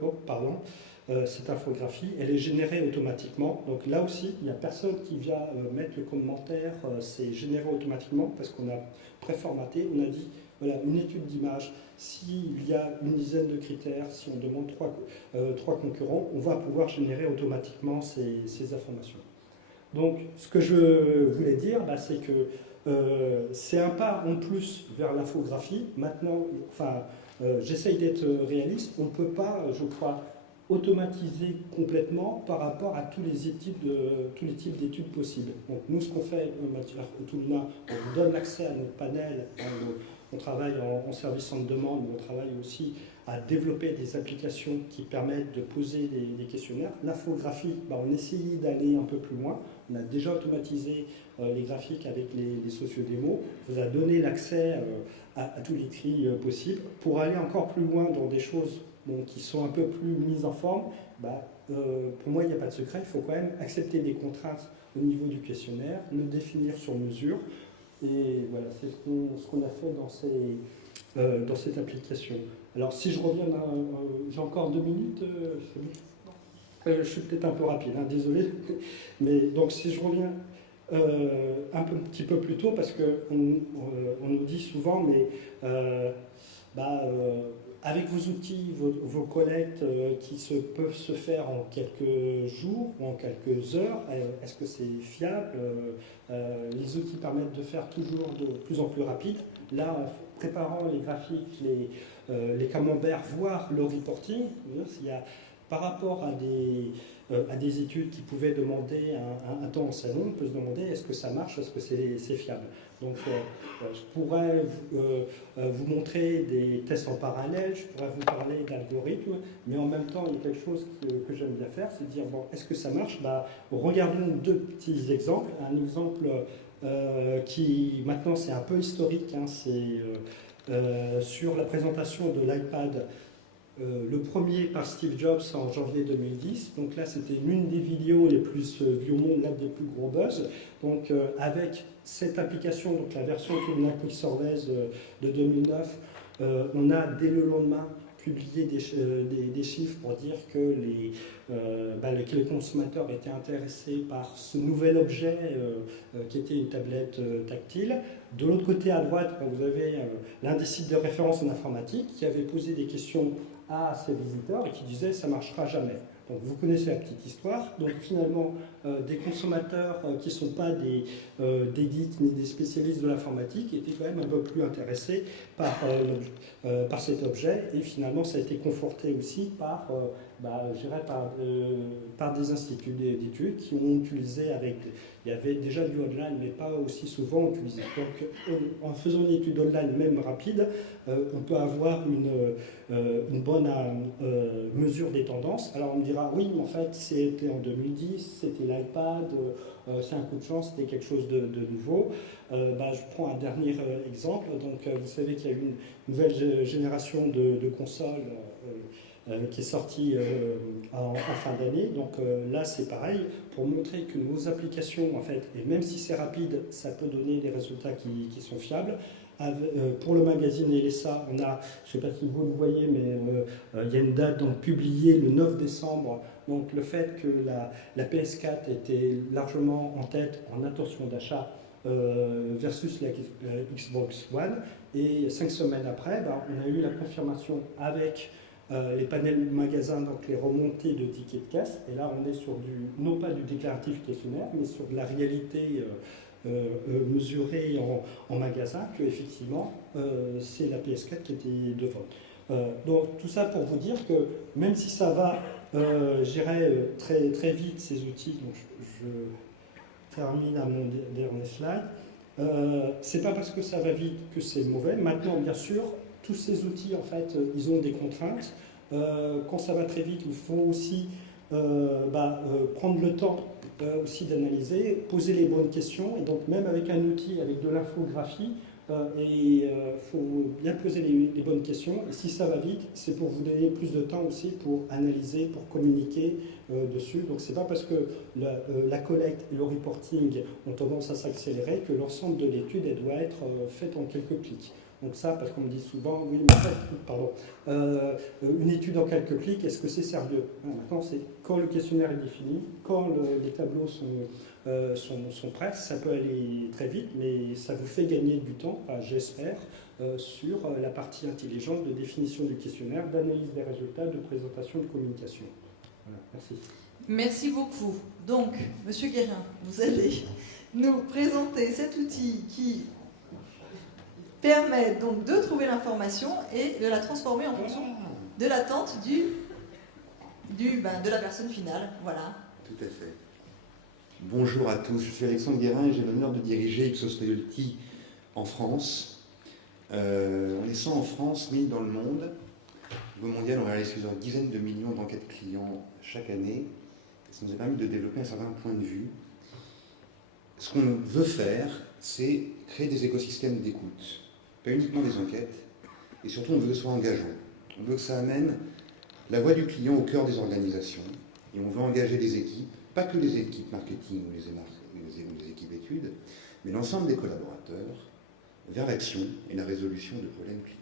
Cette infographie, elle est générée automatiquement. Donc là aussi, il n'y a personne qui vient mettre le commentaire, c'est généré automatiquement parce qu'on a préformaté, on a dit, voilà, une étude d'image, s'il y a une dizaine de critères, si on demande 3 concurrents, on va pouvoir générer automatiquement ces informations. Donc ce que je voulais dire, c'est que c'est un pas en plus vers l'infographie. Maintenant, j'essaye d'être réaliste, on ne peut pas, je crois, automatiser complètement par rapport à tous les types d'études possibles. Donc nous, ce qu'on fait au Tooluna, on vous donne l'accès à notre panel. On travaille en service en demande, mais on travaille aussi à développer des applications qui permettent de poser des questionnaires. L'infographie, on essayait d'aller un peu plus loin. On a déjà automatisé les graphiques avec les sociodémos. On vous a donné l'accès à tous les tri possibles. Pour aller encore plus loin dans des choses qui sont un peu plus mises en forme, pour moi, il n'y a pas de secret. Il faut quand même accepter des contraintes au niveau du questionnaire, le définir sur mesure. Et voilà, c'est ce qu'on a fait dans cette application. Alors, si je reviens, j'ai encore 2 minutes. Je suis peut-être un peu rapide, désolé. Mais donc, si je reviens un petit peu plus tôt, parce qu'on nous dit souvent, mais avec vos outils, vos collectes peuvent se faire en quelques jours ou en quelques heures, est-ce que c'est fiable? Les outils permettent de faire toujours de plus en plus rapide. Là, en préparant les graphiques, les camemberts, voire le reporting, par rapport à des études qui pouvaient demander un temps en salon, on peut se demander est-ce que ça marche, est-ce que c'est fiable. Donc je pourrais vous montrer des tests en parallèle, je pourrais vous parler d'algorithmes, mais en même temps il y a quelque chose que j'aime bien faire, c'est de dire est-ce que ça marche? Regardons 2 petits exemples. Un exemple qui maintenant c'est un peu historique, c'est sur la présentation de l'iPad. Le premier par Steve Jobs en janvier 2010. Donc là, c'était l'une des vidéos les plus vues au monde, l'un des plus gros buzz. Donc avec cette application, donc la version Toolkit Surveys de 2009, on a dès le lendemain publié des chiffres pour dire que les consommateurs étaient intéressés par ce nouvel objet qui était une tablette tactile. De l'autre côté, à droite, vous avez l'un des sites de référence en informatique qui avait posé des questions à ses visiteurs et qui disait ça ne marchera jamais. Donc vous connaissez la petite histoire. Donc finalement, des consommateurs qui ne sont pas des geeks ni des spécialistes de l'informatique étaient quand même un peu plus intéressés par cet objet. Et finalement, ça a été conforté aussi par des instituts d'études qui ont utilisé il y avait déjà du online, mais pas aussi souvent utilisé. Donc en faisant une étude online même rapide, on peut avoir une bonne mesure des tendances. Alors on me dira, oui, mais en fait, c'était en 2010, c'était l'iPad, c'est un coup de chance, c'était quelque chose de nouveau. Je prends un dernier exemple. Donc vous savez qu'il y a eu une nouvelle génération de consoles qui est sortie en fin d'année. Donc là, c'est pareil, pour montrer que nos applications, en fait, et même si c'est rapide, ça peut donner des résultats qui sont fiables. Pour le magazine LSA, on a, je ne sais pas si vous le voyez, mais il y a une date donc, publiée le 9 décembre. Donc le fait que la PS4 était largement en tête en intention d'achat versus la Xbox One. Et 5 semaines après, on a eu la confirmation avec les panels magasins, donc les remontées de tickets de caisse. Et là, on est sur non pas du déclaratif questionnaire, mais sur de la réalité mesurée en magasin, que effectivement, c'est la PS4 qui était devant. Donc tout ça pour vous dire que même si ça va, j'irai très, très vite ces outils, donc je termine à mon dernier slide, c'est pas parce que ça va vite que c'est mauvais. Maintenant, bien sûr, tous ces outils, en fait, ils ont des contraintes. Quand ça va très vite, il faut aussi prendre le temps aussi d'analyser, poser les bonnes questions. Et donc, même avec un outil, avec de l'infographie, il faut bien poser les bonnes questions. Et si ça va vite, c'est pour vous donner plus de temps aussi pour analyser, pour communiquer dessus. Donc, c'est pas parce que la collecte et le reporting ont tendance à s'accélérer que l'ensemble de l'étude elle doit être faite en quelques clics. Donc ça, parce qu'on me dit souvent, oui, mais une étude en quelques clics, est-ce que c'est sérieux? Maintenant, c'est quand le questionnaire est défini, quand les tableaux sont prêts, ça peut aller très vite, mais ça vous fait gagner du temps, j'espère, sur la partie intelligente de définition du questionnaire, d'analyse des résultats, de présentation, de communication. Voilà, merci. Merci beaucoup. Donc, Monsieur Guérin, vous allez nous présenter cet outil qui permet donc de trouver l'information et de la transformer en fonction de l'attente de la personne finale. Voilà. Tout à fait. Bonjour à tous, je suis Alexandre Guérin et j'ai l'honneur de diriger Ipsos Loyalty en France. On est 100 en France, 1000 dans le monde. Au niveau mondial, on réalise plusieurs dizaines de millions d'enquêtes clients chaque année. Ça nous a permis de développer un certain point de vue. Ce qu'on veut faire, c'est créer des écosystèmes d'écoute. Pas uniquement des enquêtes, et surtout on veut que ce soit engageant. On veut que ça amène la voix du client au cœur des organisations, et on veut engager des équipes, pas que les équipes marketing ou les équipes études, mais l'ensemble des collaborateurs vers l'action et la résolution de problèmes clients.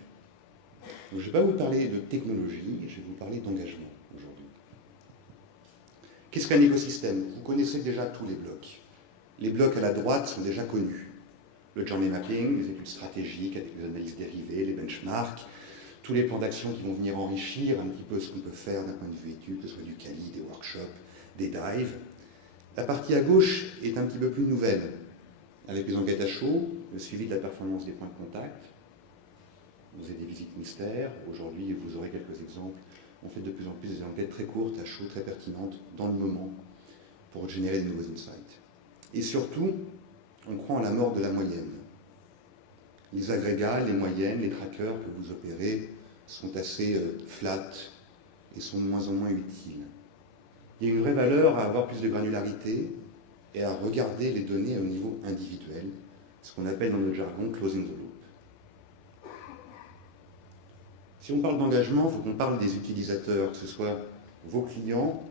Donc, je ne vais pas vous parler de technologie, je vais vous parler d'engagement aujourd'hui. Qu'est-ce qu'un écosystème? Vous connaissez déjà tous les blocs. Les blocs à la droite sont déjà connus. Le journey mapping, les études stratégiques avec les analyses dérivées, les benchmarks, tous les plans d'action qui vont venir enrichir un petit peu ce qu'on peut faire d'un point de vue étude, que ce soit du CALI, des workshops, des dives. La partie à gauche est un petit peu plus nouvelle, avec les enquêtes à chaud, le suivi de la performance des points de contact. Vous avez des visites mystères. Aujourd'hui, vous aurez quelques exemples. On fait de plus en plus des enquêtes très courtes, à chaud, très pertinentes, dans le moment, pour générer de nouveaux insights. Et surtout, on croit en la mort de la moyenne. Les agrégats, les moyennes, les trackers que vous opérez sont assez flat et sont de moins en moins utiles. Il y a une vraie valeur à avoir plus de granularité et à regarder les données au niveau individuel, ce qu'on appelle dans notre jargon closing the loop. Si on parle d'engagement, il faut qu'on parle des utilisateurs, que ce soit vos clients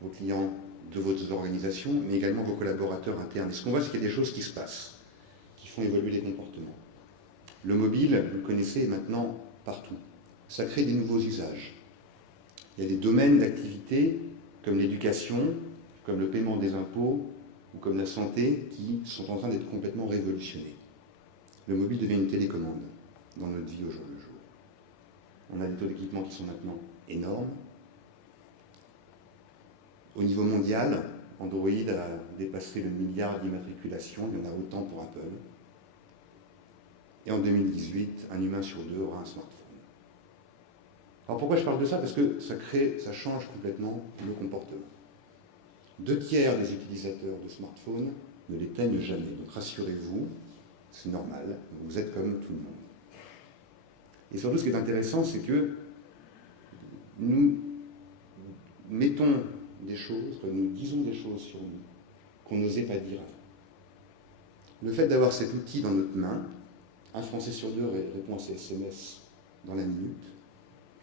de votre organisation, mais également vos collaborateurs internes. Et ce qu'on voit, c'est qu'il y a des choses qui se passent, qui font évoluer les comportements. Le mobile, vous le connaissez maintenant partout. Ça crée des nouveaux usages. Il y a des domaines d'activité comme l'éducation, comme le paiement des impôts ou comme la santé qui sont en train d'être complètement révolutionnés. Le mobile devient une télécommande dans notre vie au jour le jour. On a des taux d'équipement qui sont maintenant énormes. Au niveau mondial, Android a dépassé le milliard d'immatriculations, il y en a autant pour Apple. Et en 2018, un humain sur deux aura un smartphone. Alors pourquoi je parle de ça? Parce que ça change complètement le comportement. 2/3 des utilisateurs de smartphones ne l'éteignent jamais. Donc rassurez-vous, c'est normal, vous êtes comme tout le monde. Et surtout, ce qui est intéressant, c'est que nous mettons des choses, que nous disons des choses sur nous qu'on n'osait pas dire avant. Le fait d'avoir cet outil dans notre main, un Français sur deux répond à ses SMS dans la minute.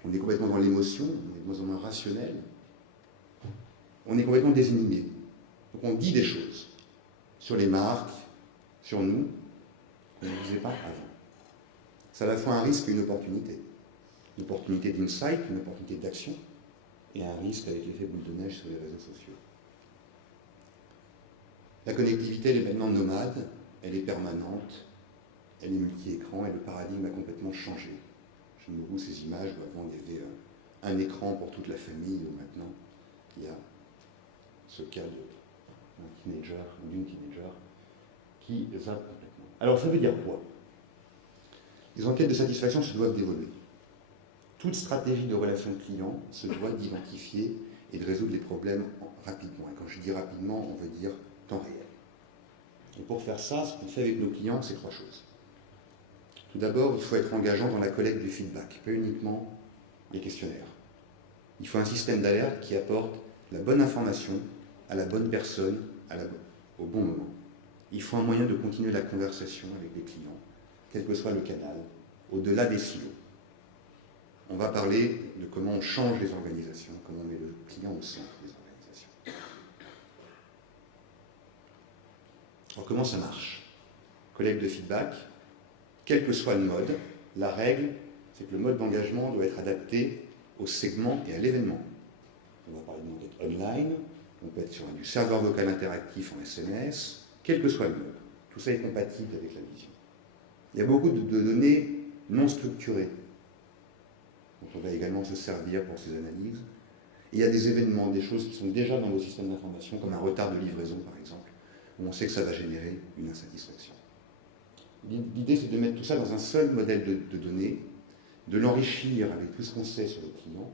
On est complètement dans l'émotion, on est de moins en moins rationnel. On est complètement désinhibé. Donc on dit des choses sur les marques, sur nous, qu'on ne disait pas avant. C'est à la fois un risque et une opportunité. Une opportunité d'insight, une opportunité d'action, et un risque avec l'effet boule de neige sur les réseaux sociaux. La connectivité, elle est maintenant nomade, elle est permanente, elle est multi-écran, et le paradigme a complètement changé. J'aime beaucoup ces images où avant il y avait un écran pour toute la famille, où maintenant il y a ce cas d'un teenager ou d'une teenager qui zappe complètement. Alors ça veut dire quoi? Les enquêtes de satisfaction se doivent d'évoluer. Toute stratégie de relation client se doit d'identifier et de résoudre les problèmes rapidement. Et quand je dis rapidement, on veut dire temps réel. Et pour faire ça, ce qu'on fait avec nos clients, c'est 3 choses. Tout d'abord, il faut être engageant dans la collecte du feedback, pas uniquement les questionnaires. Il faut un système d'alerte qui apporte la bonne information à la bonne personne au bon moment. Il faut un moyen de continuer la conversation avec les clients, quel que soit le canal, au-delà des silos. On va parler de comment on change les organisations, comment on met le client au centre des organisations. Alors comment ça marche? Collecte de feedback, quel que soit le mode, la règle, c'est que le mode d'engagement doit être adapté au segment et à l'événement. On va parler d'une enquête online, on peut être sur du serveur vocal interactif en SMS, quel que soit le mode. Tout ça est compatible avec la vision. Il y a beaucoup de données non structurées, dont on va également se servir pour ces analyses. Et il y a des événements, des choses qui sont déjà dans vos systèmes d'information, comme un retard de livraison par exemple, où on sait que ça va générer une insatisfaction. L'idée, c'est de mettre tout ça dans un seul modèle de données, de l'enrichir avec tout ce qu'on sait sur le client,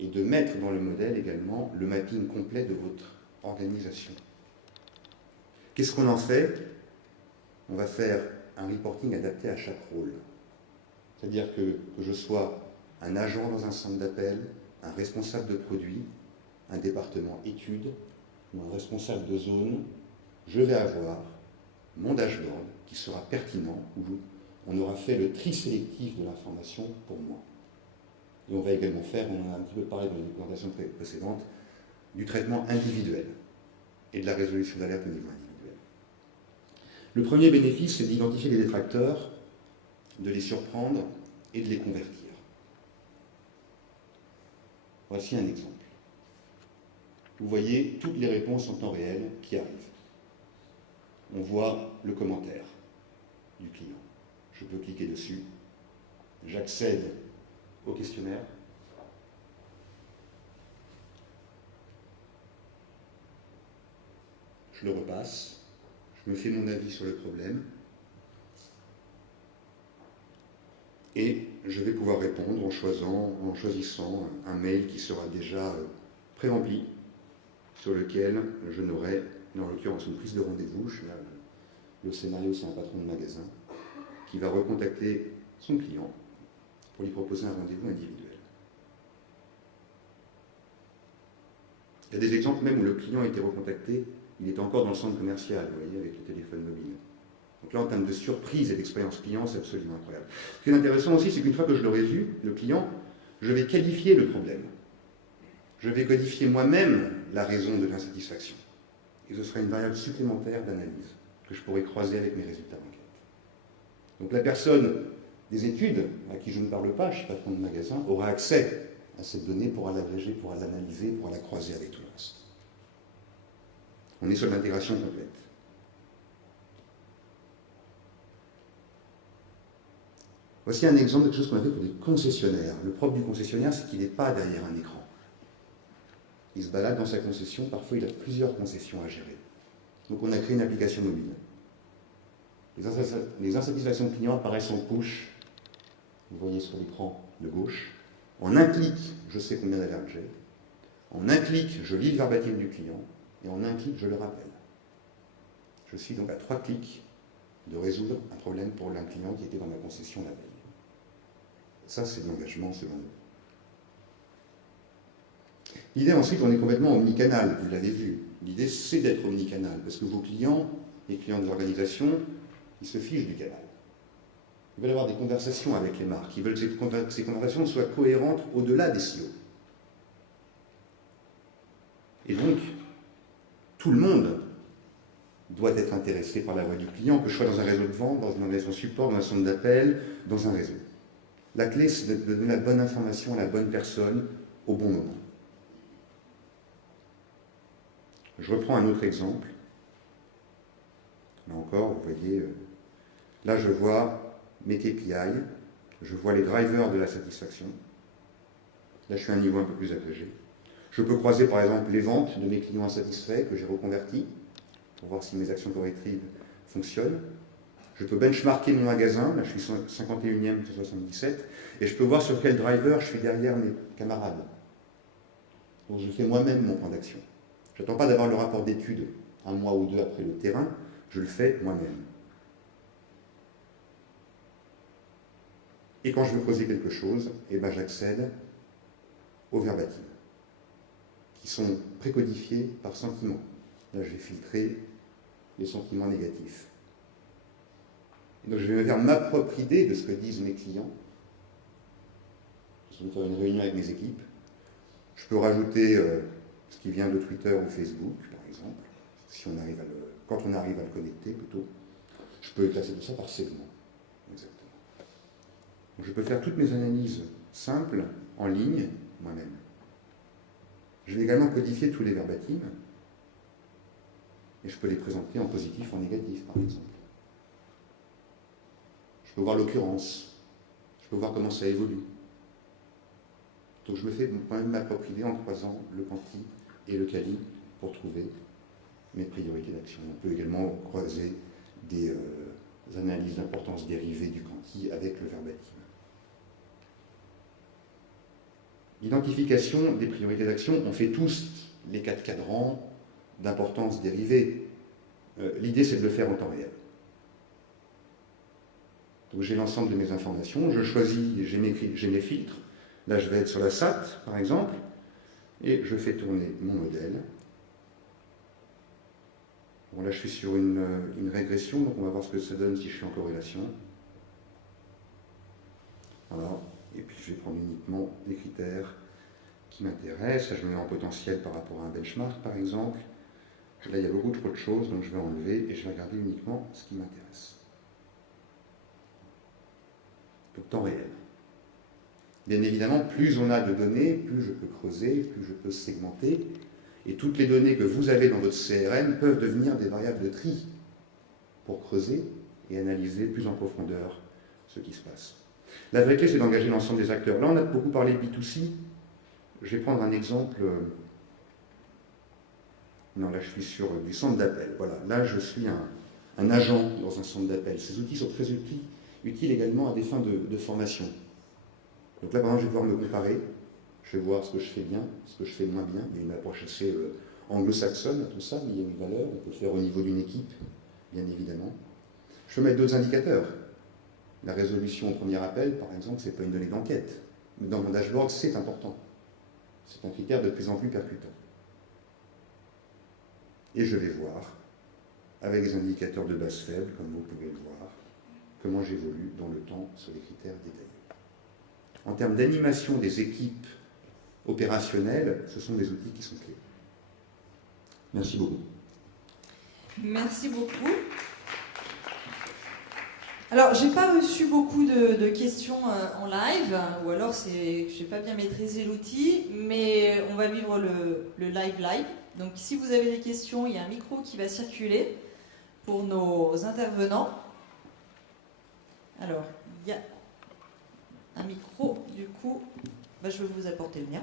et de mettre dans le modèle également le mapping complet de votre organisation. Qu'est-ce qu'on en fait? On va faire un reporting adapté à chaque rôle. C'est-à-dire que je sois un agent dans un centre d'appel, un responsable de produit, un département études ou un responsable de zone, je vais avoir mon dashboard qui sera pertinent, où on aura fait le tri sélectif de l'information pour moi. Et on va également faire, on en a un petit peu parlé dans les présentations précédentes, du traitement individuel et de la résolution d'alerte au niveau individuel. Le premier bénéfice, c'est d'identifier les détracteurs, de les surprendre et de les convertir. Voici un exemple. Vous voyez toutes les réponses en temps réel qui arrivent. On voit le commentaire du client. Je peux cliquer dessus. J'accède au questionnaire. Je le repasse. Je me fais mon avis sur le problème. Et je vais pouvoir répondre en choisissant un mail qui sera déjà pré-rempli, sur lequel je n'aurai, en l'occurrence, une prise de rendez-vous. Le scénario, c'est un patron de magasin qui va recontacter son client pour lui proposer un rendez-vous individuel. Il y a des exemples même où le client a été recontacté, il était encore dans le centre commercial, vous voyez, avec le téléphone mobile. Donc là, en termes de surprise et d'expérience client, c'est absolument incroyable. Ce qui est intéressant aussi, c'est qu'une fois que je l'aurai vu, le client, je vais qualifier le problème. Je vais codifier moi-même la raison de l'insatisfaction. Et ce sera une variable supplémentaire d'analyse que je pourrai croiser avec mes résultats d'enquête. Donc la personne des études, à qui je ne parle pas, je suis patron de magasin, aura accès à cette donnée, pourra l'agréger, pourra l'analyser, pourra la croiser avec tout le reste. On est sur l'intégration complète. Voici un exemple de quelque chose qu'on a fait pour des concessionnaires. Le propre du concessionnaire, c'est qu'il n'est pas derrière un écran. Il se balade dans sa concession, parfois il a plusieurs concessions à gérer. Donc on a créé une application mobile. Les insatisfactions clients apparaissent en push, vous voyez sur l'écran de gauche. En un clic, je sais combien d'alertes j'ai. En un clic, je lis le verbatim du client. Et en un clic, je le rappelle. Je suis donc à 3 clics de résoudre un problème pour un client qui était dans ma concession la veille. Ça, c'est de l'engagement selon nous. L'idée ensuite, on est complètement omnicanal, vous l'avez vu. L'idée, c'est d'être omnicanal, parce que vos clients, les clients de l'organisation, ils se fichent du canal. Ils veulent avoir des conversations avec les marques, ils veulent que ces conversations soient cohérentes au-delà des SEO. Et donc, tout le monde doit être intéressé par la voix du client, que je sois dans un réseau de vente, dans une organisation support, dans un centre d'appel, dans un réseau. La clé, c'est de donner la bonne information à la bonne personne au bon moment. Je reprends un autre exemple. Là encore, vous voyez, là je vois mes KPI, je vois les drivers de la satisfaction. Là je suis à un niveau un peu plus agrégé. Je peux croiser par exemple les ventes de mes clients insatisfaits que j'ai reconvertis pour voir si mes actions correctives fonctionnent. Je peux benchmarker mon magasin, là je suis 51e sur 77, et je peux voir sur quel driver je suis derrière mes camarades. Donc je fais moi-même mon plan d'action. Je n'attends pas d'avoir le rapport d'études un mois ou deux après le terrain, je le fais moi-même. Et quand je veux creuser quelque chose, eh ben j'accède aux verbatims, qui sont précodifiés par sentiment. Là, je vais filtrer les sentiments négatifs. Et donc, je vais me faire ma propre idée de ce que disent mes clients. Je vais faire une réunion avec mes équipes. Je peux rajouter ce qui vient de Twitter ou Facebook, par exemple, si on arrive quand on arrive à le connecter plutôt. Je peux classer tout ça par segment. Exactement. Donc, je peux faire toutes mes analyses simples, en ligne, moi-même. Je vais également codifier tous les verbatims. Et je peux les présenter en positif, en négatif, par exemple. Je peux voir l'occurrence. Je peux voir comment ça évolue. Donc je me fais moi-même ma propre idée en croisant le quanti et le quali pour trouver mes priorités d'action. On peut également croiser des analyses d'importance dérivées du quanti avec le verbatim. L'identification des priorités d'action, on fait tous les 4 cadrans d'importance dérivée. L'idée, c'est de le faire en temps réel. Donc j'ai l'ensemble de mes informations, je choisis, j'ai mes filtres, Là, je vais être sur la SAT, par exemple, et je fais tourner mon modèle. Bon, là, je suis sur une régression, donc on va voir ce que ça donne si je suis en corrélation. Voilà. Et puis, je vais prendre uniquement les critères qui m'intéressent. Là, je me mets en potentiel par rapport à un benchmark, par exemple. Là, il y a beaucoup trop de choses, donc je vais enlever et je vais regarder uniquement ce qui m'intéresse. Donc, temps réel. Bien évidemment, plus on a de données, plus je peux creuser, plus je peux segmenter. Et toutes les données que vous avez dans votre CRM peuvent devenir des variables de tri pour creuser et analyser plus en profondeur ce qui se passe. La vraie clé, c'est d'engager l'ensemble des acteurs. Là, on a beaucoup parlé de B2C. Je vais prendre un exemple. Non, là, je suis sur du centre d'appel. Voilà, là, je suis un agent dans un centre d'appel. Ces outils sont très utiles également à des fins de formation. Donc là, par exemple, je vais pouvoir me comparer. Je vais voir ce que je fais bien, ce que je fais moins bien. Il y a une approche assez anglo-saxonne à tout ça, mais il y a une valeur. On peut le faire au niveau d'une équipe, bien évidemment. Je peux mettre d'autres indicateurs. La résolution au premier appel, par exemple, ce n'est pas une donnée d'enquête. Mais dans mon dashboard, c'est important. C'est un critère de plus en plus percutant. Et je vais voir, avec des indicateurs de base faible, comme vous pouvez le voir, comment j'évolue dans le temps sur les critères détaillés. En termes d'animation des équipes opérationnelles, ce sont des outils qui sont clés. Merci beaucoup. Merci beaucoup. Alors, j'ai pas reçu beaucoup de questions en live, ou alors c'est que j'ai pas bien maîtrisé l'outil, mais on va vivre le live. Donc, si vous avez des questions, il y a un micro qui va circuler pour nos intervenants. Alors, il y a un micro, du coup, je vais vous apporter le mien.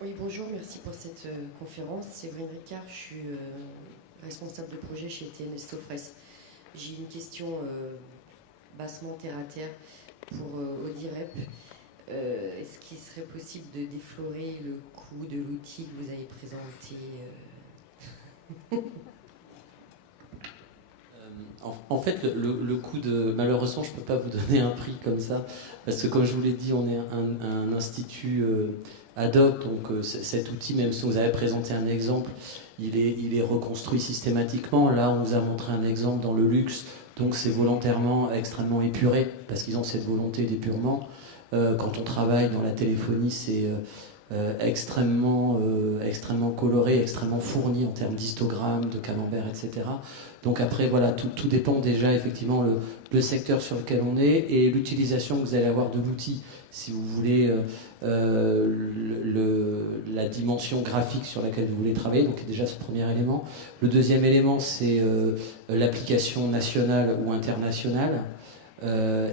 Oui, bonjour, merci pour cette conférence. Séverine Ricard, je suis responsable de projet chez TNS Sofres. J'ai une question bassement terre-à-terre pour Audirep. Est-ce qu'il serait possible de déflorer le coût de l'outil que vous avez présenté En fait, le coût de... Malheureusement, je ne peux pas vous donner un prix comme ça, parce que comme je vous l'ai dit, on est un institut ad hoc, donc cet outil, même si vous avez présenté un exemple, il est reconstruit systématiquement. Là, on vous a montré un exemple dans le luxe, donc c'est volontairement extrêmement épuré, parce qu'ils ont cette volonté d'épurement. Quand on travaille dans la téléphonie, c'est extrêmement coloré, extrêmement fourni en termes d'histogrammes, de camembert, etc. Donc après, voilà, tout dépend déjà effectivement le secteur sur lequel on est et l'utilisation que vous allez avoir de l'outil. Si vous voulez la dimension graphique sur laquelle vous voulez travailler, donc déjà ce premier élément. Le deuxième élément, c'est l'application nationale ou internationale.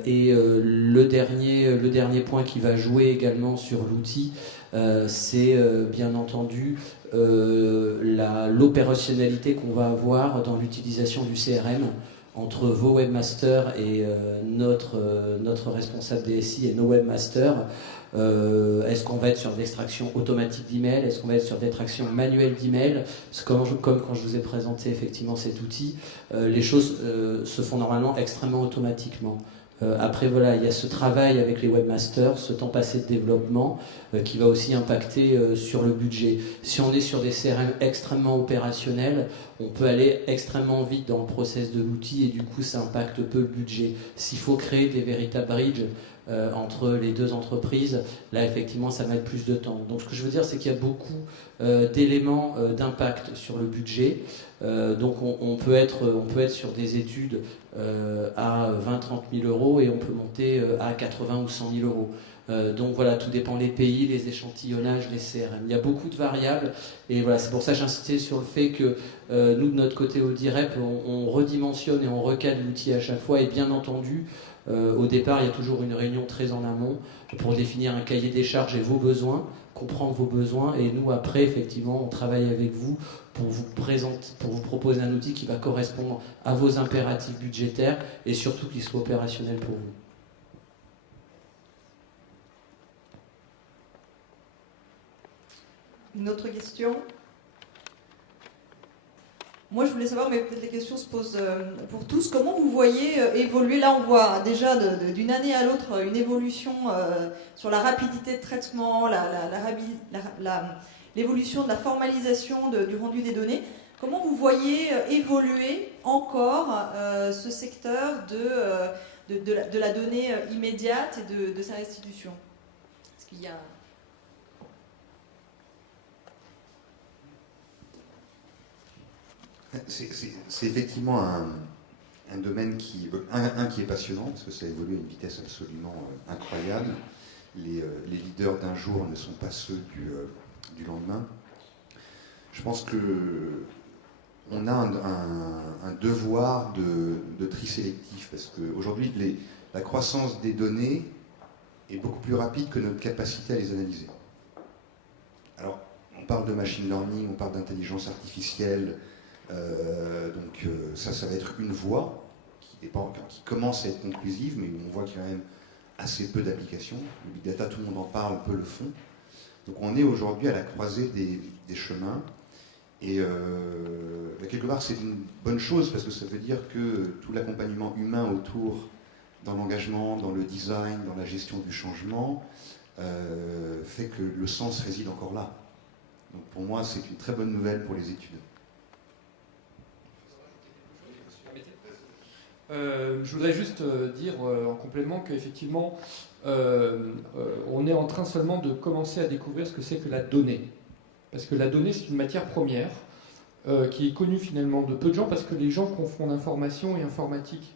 Et le dernier point qui va jouer également sur l'outil, c'est bien entendu l'opérationnalité qu'on va avoir dans l'utilisation du CRM entre vos webmasters et notre responsable DSI et nos webmasters. Est-ce qu'on va être sur de l'extraction automatique d'email? Est-ce qu'on va être sur de l'extraction manuelle d'email? Comme quand je vous ai présenté effectivement cet outil, les choses se font normalement extrêmement automatiquement. Après, voilà, il y a ce travail avec les webmasters, ce temps passé de développement qui va aussi impacter sur le budget. Si on est sur des CRM extrêmement opérationnels, on peut aller extrêmement vite dans le process de l'outil et du coup, ça impacte peu le budget. S'il faut créer des véritables bridges entre les deux entreprises, là, effectivement, ça met plus de temps. Donc, ce que je veux dire, c'est qu'il y a beaucoup d'éléments d'impact sur le budget. Donc, on peut être sur des études à 20-30 000 euros et on peut monter à 80 ou 100 000 euros. Donc voilà, tout dépend les pays, les échantillonnages, les CRM. Il y a beaucoup de variables et voilà, c'est pour ça que j'insistais sur le fait que nous, de notre côté Audirep, on redimensionne et on recadre l'outil à chaque fois et bien entendu, au départ, il y a toujours une réunion très en amont pour définir un cahier des charges et vos besoins, comprendre vos besoins et nous, après, effectivement, on travaille avec vous pour vous proposer un outil qui va correspondre à vos impératifs budgétaires et surtout qui soit opérationnel pour vous. Une autre question? Moi, je voulais savoir, mais peut-être les questions se posent pour tous. Comment vous voyez évoluer? Là, on voit déjà d'une année à l'autre une évolution sur la rapidité de traitement, l'évolution de la formalisation du rendu des données. Comment vous voyez évoluer encore ce secteur de la donnée immédiate et de sa restitution? Est-ce qu'il y a... C'est effectivement un domaine qui est passionnant, parce que ça évolue à une vitesse absolument incroyable. Les leaders d'un jour ne sont pas ceux du lendemain. Je pense qu'on a un devoir de tri sélectif, parce qu'aujourd'hui, la croissance des données est beaucoup plus rapide que notre capacité à les analyser. Alors, on parle de machine learning, on parle d'intelligence artificielle, ça va être une voie qui commence à être conclusive, mais on voit qu'il y a quand même assez peu d'applications. Le big data, tout le monde en parle, peu le font. Donc on est aujourd'hui à la croisée des chemins, et quelque part c'est une bonne chose, parce que ça veut dire que tout l'accompagnement humain autour, dans l'engagement, dans le design, dans la gestion du changement, fait que le sens réside encore là. Donc pour moi, c'est une très bonne nouvelle pour les études. Je voudrais juste dire en complément qu'effectivement, on est en train seulement de commencer à découvrir ce que c'est que la donnée. Parce que la donnée, c'est une matière première qui est connue finalement de peu de gens, parce que les gens confondent information et informatique.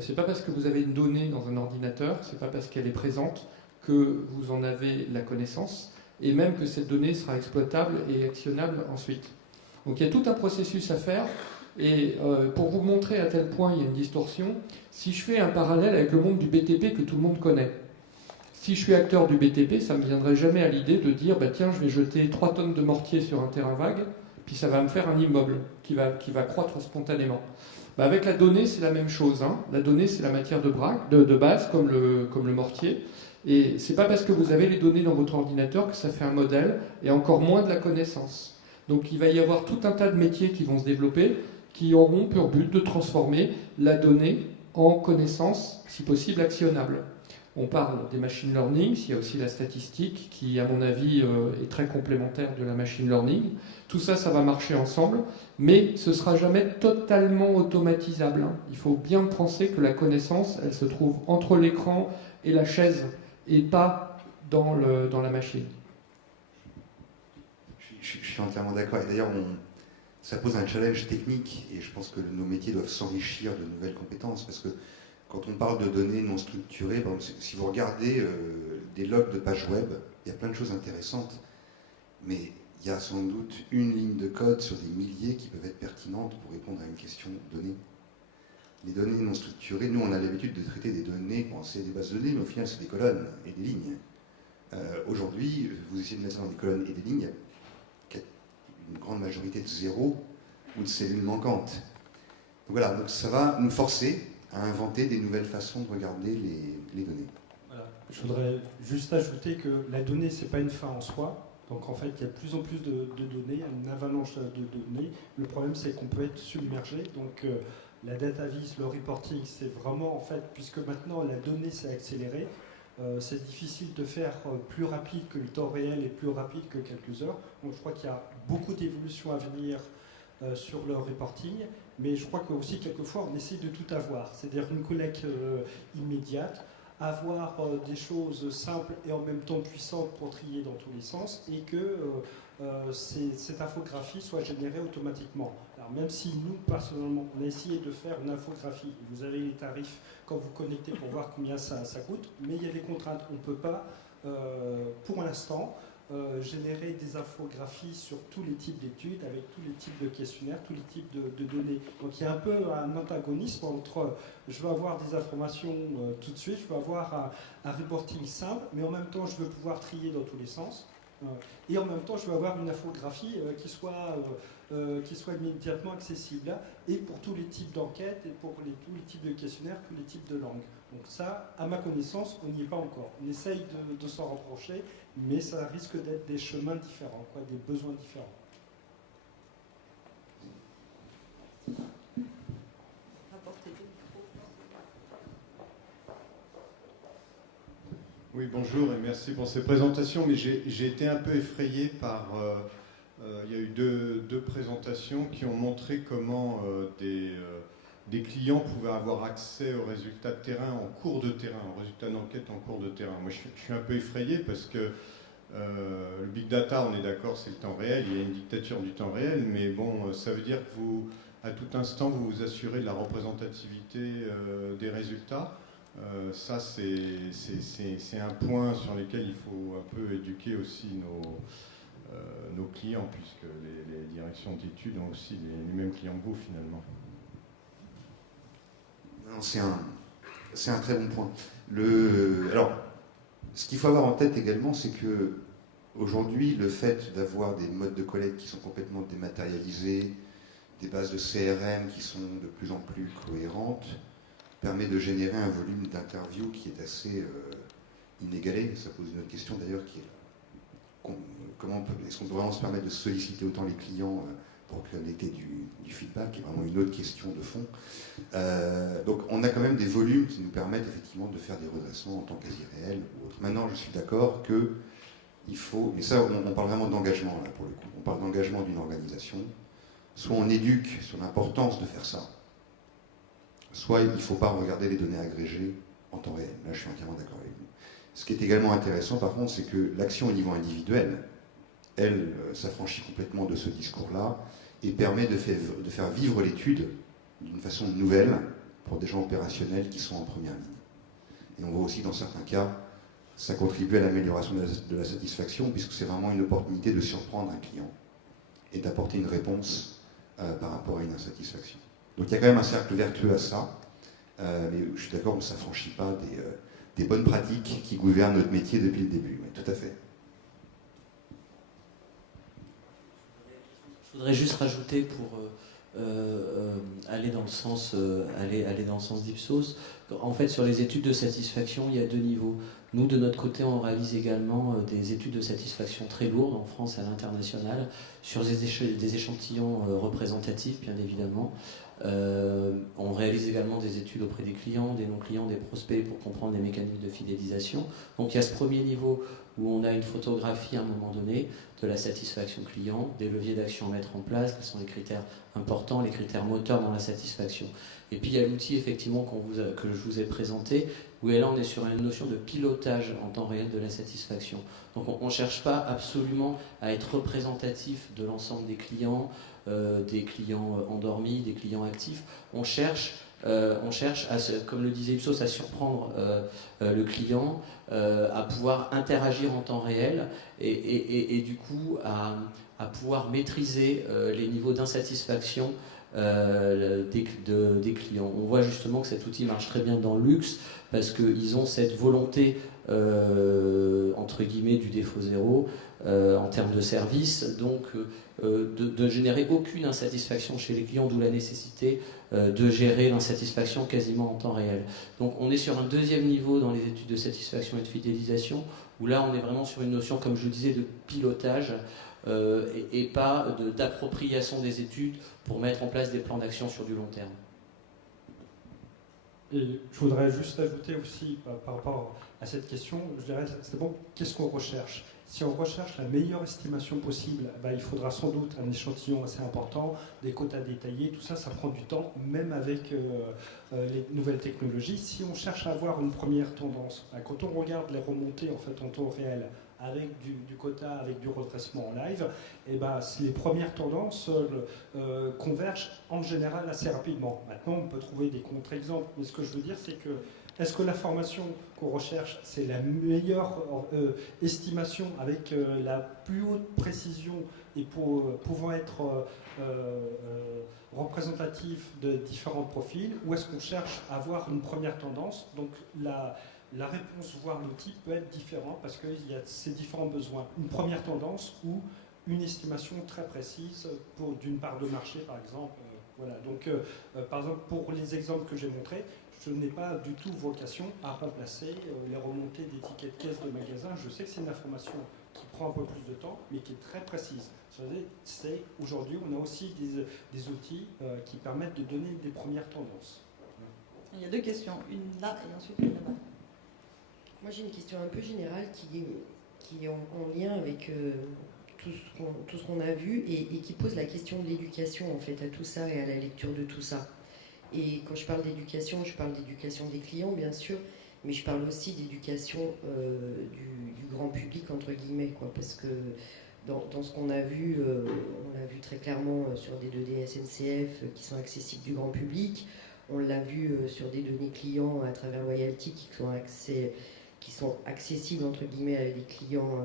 C'est pas parce que vous avez une donnée dans un ordinateur, c'est pas parce qu'elle est présente que vous en avez la connaissance, et même que cette donnée sera exploitable et actionnable ensuite. Donc il y a tout un processus à faire. Et pour vous montrer à tel point il y a une distorsion, si je fais un parallèle avec le monde du BTP que tout le monde connaît, si je suis acteur du BTP, ça ne me viendrait jamais à l'idée de dire bah, tiens, je vais jeter 3 tonnes de mortier sur un terrain vague, puis ça va me faire un immeuble qui va croître spontanément. Bah, avec la donnée, c'est la même chose. Hein. La donnée, c'est la matière de base, comme le mortier. Et c'est pas parce que vous avez les données dans votre ordinateur que ça fait un modèle, et encore moins de la connaissance. Donc il va y avoir tout un tas de métiers qui vont se développer, qui auront pour but de transformer la donnée en connaissance, si possible actionnable. On parle des machine learning, il y a aussi la statistique qui, à mon avis, est très complémentaire de la machine learning. Tout ça, ça va marcher ensemble, mais ce ne sera jamais totalement automatisable. Hein. Il faut bien penser que la connaissance, elle se trouve entre l'écran et la chaise, et pas dans la machine. Je suis entièrement d'accord, et d'ailleurs, ça pose un challenge technique, et je pense que nos métiers doivent s'enrichir de nouvelles compétences, parce que quand on parle de données non structurées, par exemple, si vous regardez des logs de pages web, il y a plein de choses intéressantes, mais il y a sans doute une ligne de code sur des milliers qui peuvent être pertinentes pour répondre à une question donnée. Les données non structurées, nous on a l'habitude de traiter des données, c'est des bases de données, mais au final c'est des colonnes et des lignes. Aujourd'hui, vous essayez de mettre ça dans des colonnes et des lignes, une grande majorité de zéros ou de cellules manquantes. Donc voilà, donc ça va nous forcer à inventer des nouvelles façons de regarder les données. Voilà. Je voudrais juste ajouter que la donnée, ce n'est pas une fin en soi. Donc en fait, il y a de plus en plus de données, une avalanche de données. Le problème, c'est qu'on peut être submergé. Donc la data vis, le reporting, c'est vraiment en fait, puisque maintenant la donnée s'est accélérée, c'est difficile de faire plus rapide que le temps réel et plus rapide que quelques heures. Donc je crois qu'il y a beaucoup d'évolutions à venir sur le reporting, mais je crois que aussi quelquefois on essaie de tout avoir, c'est-à-dire une collecte immédiate, avoir des choses simples et en même temps puissantes pour trier dans tous les sens, et que cette infographie soit générée automatiquement. Alors même si nous, personnellement, on a essayé de faire une infographie, vous avez les tarifs quand vous connectez pour voir combien ça coûte, mais il y a des contraintes. On ne peut pas, pour l'instant, générer des infographies sur tous les types d'études, avec tous les types de questionnaires, tous les types de données. Donc il y a un peu un antagonisme entre je veux avoir des informations tout de suite, je veux avoir un reporting simple, mais en même temps je veux pouvoir trier dans tous les sens. Et en même temps, je veux avoir une infographie qui soit qui soit immédiatement accessible, et pour tous les types d'enquêtes, et pour tous les types de questionnaires, tous les types de langues. Donc ça, à ma connaissance, on n'y est pas encore. On essaye de s'en rapprocher, mais ça risque d'être des chemins différents, quoi, des besoins différents. Oui, bonjour et merci pour ces présentations, mais j'ai été un peu effrayé par... il y a eu deux présentations qui ont montré comment des clients pouvaient avoir accès aux résultats de terrain en cours de terrain, aux résultats d'enquête en cours de terrain. Moi, je suis un peu effrayé parce que le big data, on est d'accord, c'est le temps réel, il y a une dictature du temps réel, mais bon, ça veut dire que vous, à tout instant, vous vous assurez de la représentativité des résultats. Ça, c'est un point sur lequel il faut un peu éduquer aussi nos clients, puisque les directions d'études ont aussi les mêmes clients que vous, finalement. C'est un très bon point. Alors, ce qu'il faut avoir en tête également, c'est que aujourd'hui, le fait d'avoir des modes de collecte qui sont complètement dématérialisés, des bases de CRM qui sont de plus en plus cohérentes, permet de générer un volume d'interviews qui est assez inégalé. Ça pose une autre question d'ailleurs qui est est-ce qu'on peut vraiment se permettre de solliciter autant les clients pour qu'on ait du feedback, qui est vraiment une autre question de fond. Donc on a quand même des volumes qui nous permettent effectivement de faire des redressements en temps quasi réel ou autre. Maintenant, je suis d'accord que il faut, mais ça on parle vraiment d'engagement là pour le coup, on parle d'engagement d'une organisation. Soit on éduque sur l'importance de faire ça, soit il ne faut pas regarder les données agrégées en temps réel. Là, je suis entièrement d'accord avec vous. Ce qui est également intéressant, par contre, c'est que l'action au niveau individuel, elle, s'affranchit complètement de ce discours-là et permet de faire vivre l'étude d'une façon nouvelle pour des gens opérationnels qui sont en première ligne. Et on voit aussi, dans certains cas, ça contribue à l'amélioration de la satisfaction, puisque c'est vraiment une opportunité de surprendre un client et d'apporter une réponse par rapport à une insatisfaction. Donc il y a quand même un cercle vertueux à ça, mais je suis d'accord, on ne s'affranchit pas des bonnes pratiques qui gouvernent notre métier depuis le début. Oui, tout à fait. Je voudrais juste rajouter pour aller dans le sens d'Ipsos. En fait, sur les études de satisfaction, il y a deux niveaux. Nous, de notre côté, on réalise également des études de satisfaction très lourdes en France et à l'international sur des échantillons représentatifs, bien évidemment. On réalise également des études auprès des clients, des non-clients, des prospects pour comprendre les mécanismes de fidélisation. Donc il y a ce premier niveau où on a une photographie à un moment donné de la satisfaction client, des leviers d'action à mettre en place, quels sont les critères importants, les critères moteurs dans la satisfaction. Et puis il y a l'outil effectivement que je vous ai présenté, où là on est sur une notion de pilotage en temps réel de la satisfaction. Donc on ne cherche pas absolument à être représentatif de l'ensemble des clients endormis, des clients actifs. On cherche comme le disait Ipsos, à surprendre le client, à pouvoir interagir en temps réel et du coup à pouvoir maîtriser les niveaux d'insatisfaction des clients. On voit justement que cet outil marche très bien dans le luxe parce qu'ils ont cette volonté entre guillemets du défaut zéro en termes de service, donc de générer aucune insatisfaction chez les clients, d'où la nécessité de gérer l'insatisfaction quasiment en temps réel. Donc on est sur un deuxième niveau dans les études de satisfaction et de fidélisation, où là on est vraiment sur une notion, comme je le disais, de pilotage et pas d'appropriation des études pour mettre en place des plans d'action sur du long terme. Et je voudrais juste ajouter aussi par rapport à cette question, je dirais, c'est bon, qu'est-ce qu'on recherche ? Si on recherche la meilleure estimation possible, il faudra sans doute un échantillon assez important, des quotas détaillés, tout ça, ça prend du temps, même avec les nouvelles technologies. Si on cherche à avoir une première tendance, quand on regarde les remontées en fait en temps réel, avec du quota, avec du redressement en live, les premières tendances convergent en général assez rapidement. Maintenant, on peut trouver des contre-exemples, mais ce que je veux dire, c'est que est-ce que l'information qu'on recherche, c'est la meilleure estimation avec la plus haute précision et pouvant être représentatif de différents profils, ou est-ce qu'on cherche à avoir une première tendance ? Donc la réponse, voire l'outil, peut être différent parce qu'il y a ces différents besoins. Une première tendance où une estimation très précise d'une part de marché, par exemple. Voilà. Donc, par exemple, pour les exemples que j'ai montrés, je n'ai pas du tout vocation à remplacer les remontées d'étiquettes caisse de magasin. Je sais que c'est une information qui prend un peu plus de temps, mais qui est très précise. Aujourd'hui, on a aussi des outils qui permettent de donner des premières tendances. Il y a deux questions, une là et ensuite une là-bas. Moi, j'ai une question un peu générale qui est en lien avec tout ce qu'on a vu et qui pose la question de l'éducation, en fait, à tout ça et à la lecture de tout ça. Et quand je parle d'éducation, je parle d'éducation des clients, bien sûr, mais je parle aussi d'éducation du grand public, entre guillemets, quoi, parce que dans ce qu'on a vu, on l'a vu très clairement sur des données SNCF qui sont accessibles du grand public, on l'a vu sur des données clients à travers Loyalty qui sont accessibles, entre guillemets, à des clients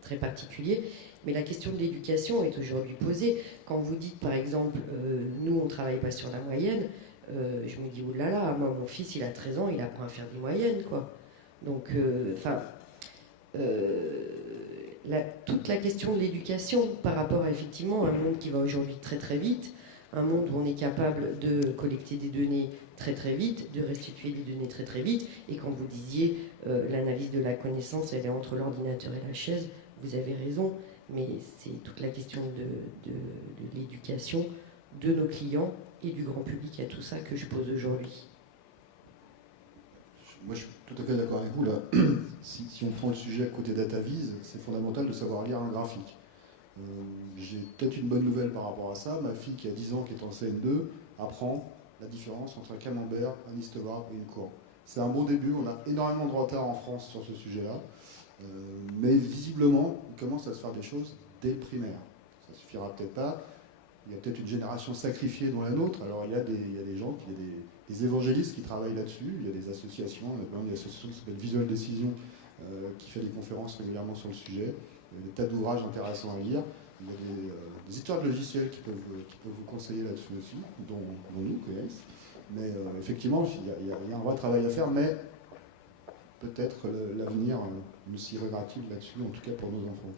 très particuliers. Mais la question de l'éducation est aujourd'hui posée. Quand vous dites, par exemple, nous, on ne travaille pas sur la moyenne, je me dis, oulala, moi, mon fils, il a 13 ans, il apprend à faire des moyennes, quoi. Donc, toute la question de l'éducation par rapport à, effectivement, un monde qui va aujourd'hui très très vite, un monde où on est capable de collecter des données très très vite, de restituer des données très très vite, et quand vous disiez l'analyse de la connaissance, elle est entre l'ordinateur et la chaise, vous avez raison, mais c'est toute la question de l'éducation de nos clients et du grand public à tout ça que je pose aujourd'hui. Moi, je suis tout à fait d'accord avec vous. Là. Si on prend le sujet côté DataVis, c'est fondamental de savoir lire un graphique. J'ai peut-être une bonne nouvelle par rapport à ça. Ma fille qui a 10 ans, qui est en CM2, apprend la différence entre un camembert, un histogramme et une courbe. C'est un bon début. On a énormément de retard en France sur ce sujet-là. Mais visiblement, il commence à se faire des choses dès le primaire. Ça ne suffira peut-être pas. Il y a peut-être une génération sacrifiée dont la nôtre. Alors il y a des gens, des évangélistes qui travaillent là-dessus. Il y a des associations, notamment une association qui s'appelle Visual Decision, qui fait des conférences régulièrement sur le sujet. Il y a des tas d'ouvrages intéressants à lire. Il y a des éditeurs de logiciels qui peuvent vous conseiller là-dessus aussi, dont nous, connaissent. Mais effectivement, il y a un vrai travail à faire, mais peut-être l'avenir nous s'irrigera-t-il là-dessus, en tout cas pour nos enfants.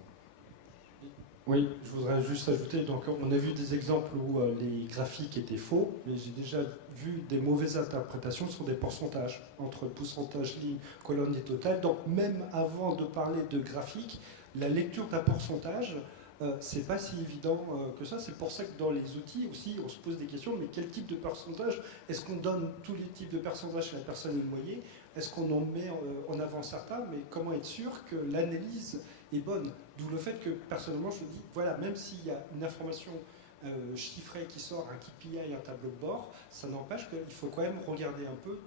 Oui, je voudrais juste ajouter, donc on a vu des exemples où les graphiques étaient faux, mais j'ai déjà vu des mauvaises interprétations sur des pourcentages, entre pourcentage, ligne, colonne et total. Donc même avant de parler de graphique, la lecture d'un pourcentage, c'est pas si évident que ça. C'est pour ça que dans les outils aussi, on se pose des questions, mais quel type de pourcentage? Est-ce qu'on donne tous les types de pourcentages à la personne noyée? Est-ce qu'on en met en avant certains? Mais comment être sûr que l'analyse est bonne? D'où le fait que, personnellement, je dis, voilà, même s'il y a une information chiffrée qui sort, un KPI, un tableau de bord, ça n'empêche qu'il faut quand même regarder un peu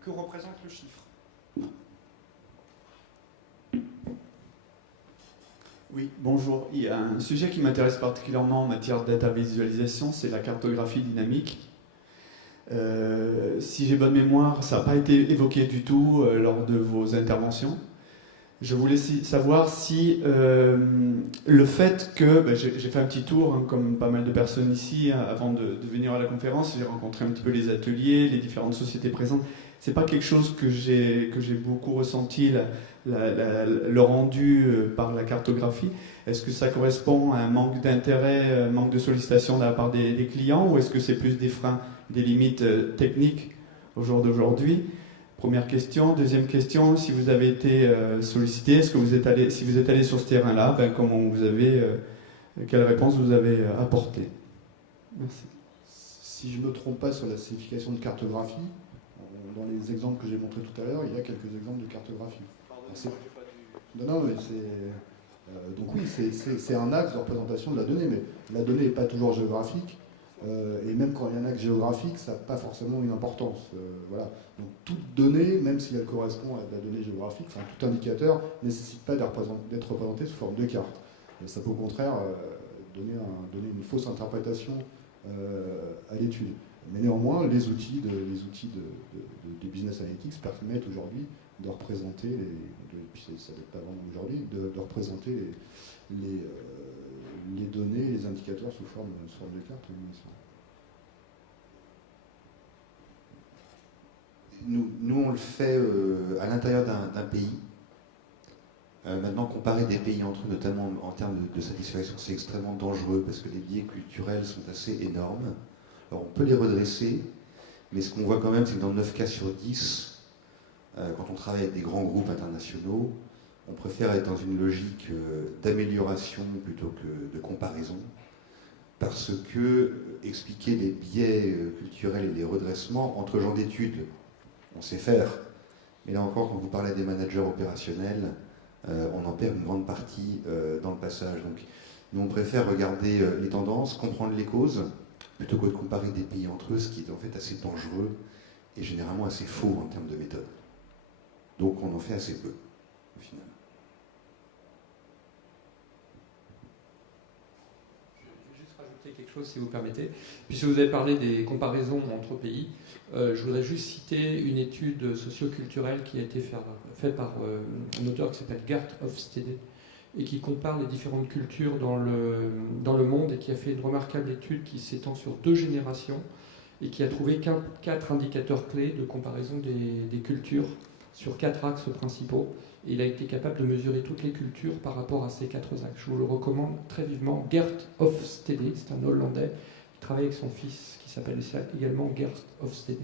que représente le chiffre. Oui, bonjour. Il y a un sujet qui m'intéresse particulièrement en matière de data visualisation, c'est la cartographie dynamique. Si j'ai bonne mémoire, ça n'a pas été évoqué du tout lors de vos interventions. Je voulais savoir si le fait que, j'ai fait un petit tour, hein, comme pas mal de personnes ici, avant de venir à la conférence, j'ai rencontré un petit peu les ateliers, les différentes sociétés présentes. C'est pas quelque chose que j'ai beaucoup ressenti, le rendu par la cartographie. Est-ce que ça correspond à un manque d'intérêt, manque de sollicitation de la part des clients, ou est-ce que c'est plus des freins, des limites techniques au jour d'aujourd'hui? Première question. Deuxième question, si vous avez été sollicité, est-ce que vous êtes allé, si vous êtes allé sur ce terrain-là, comment vous avez, quelle réponse vous avez apportée? Merci. Si je ne me trompe pas sur la signification de cartographie, dans les exemples que j'ai montrés tout à l'heure, il y a quelques exemples de cartographie. Non, mais c'est... donc oui, c'est un axe de représentation de la donnée, mais la donnée n'est pas toujours géographique, et même quand il y a un axe géographique, ça n'a pas forcément une importance. Voilà. Donc toute donnée, même si elle correspond à de la donnée géographique, enfin, tout indicateur ne nécessite pas d'être représenté sous forme de carte. Et ça peut au contraire donner une fausse interprétation à l'étude. Mais néanmoins, les outils de business analytics permettent aujourd'hui de représenter, puis ça date pas vraiment aujourd'hui, de représenter les données, les indicateurs sous forme de carte. Nous, on le fait à l'intérieur d'un pays. Maintenant, comparer des pays entre eux, notamment en termes de satisfaction, c'est extrêmement dangereux parce que les biais culturels sont assez énormes. Alors, on peut les redresser, mais ce qu'on voit quand même, c'est que dans 9 cas sur 10, quand on travaille avec des grands groupes internationaux, on préfère être dans une logique d'amélioration plutôt que de comparaison, parce que expliquer les biais culturels et les redressements entre gens d'études, on sait faire, mais là encore, quand vous parlez des managers opérationnels, on en perd une grande partie dans le passage. Donc, nous, on préfère regarder les tendances, comprendre les causes, plutôt que de comparer des pays entre eux, ce qui est en fait assez dangereux et généralement assez faux en termes de méthode. Donc, on en fait assez peu, au final. Quelque chose si vous permettez. Puisque vous avez parlé des comparaisons entre pays, je voudrais juste citer une étude socio-culturelle qui a été faite par un auteur qui s'appelle Gert Hofstede et qui compare les différentes cultures dans le monde et qui a fait une remarquable étude qui s'étend sur 2 générations et qui a trouvé 4 indicateurs clés de comparaison des cultures sur 4 axes principaux. Et il a été capable de mesurer toutes les cultures par rapport à ces 4 axes. Je vous le recommande très vivement. Gert Hofstede, c'est un Hollandais qui travaille avec son fils, qui s'appelle également Gert Hofstede.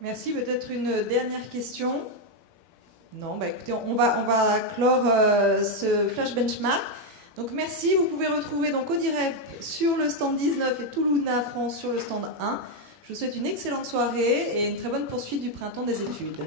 Merci. Peut-être une dernière question? Non, écoutez, on va clore ce flash benchmark. Donc merci. Vous pouvez retrouver donc Audirep sur le stand 19 et Toulouna France sur le stand 1. Je vous souhaite une excellente soirée et une très bonne poursuite du printemps des études.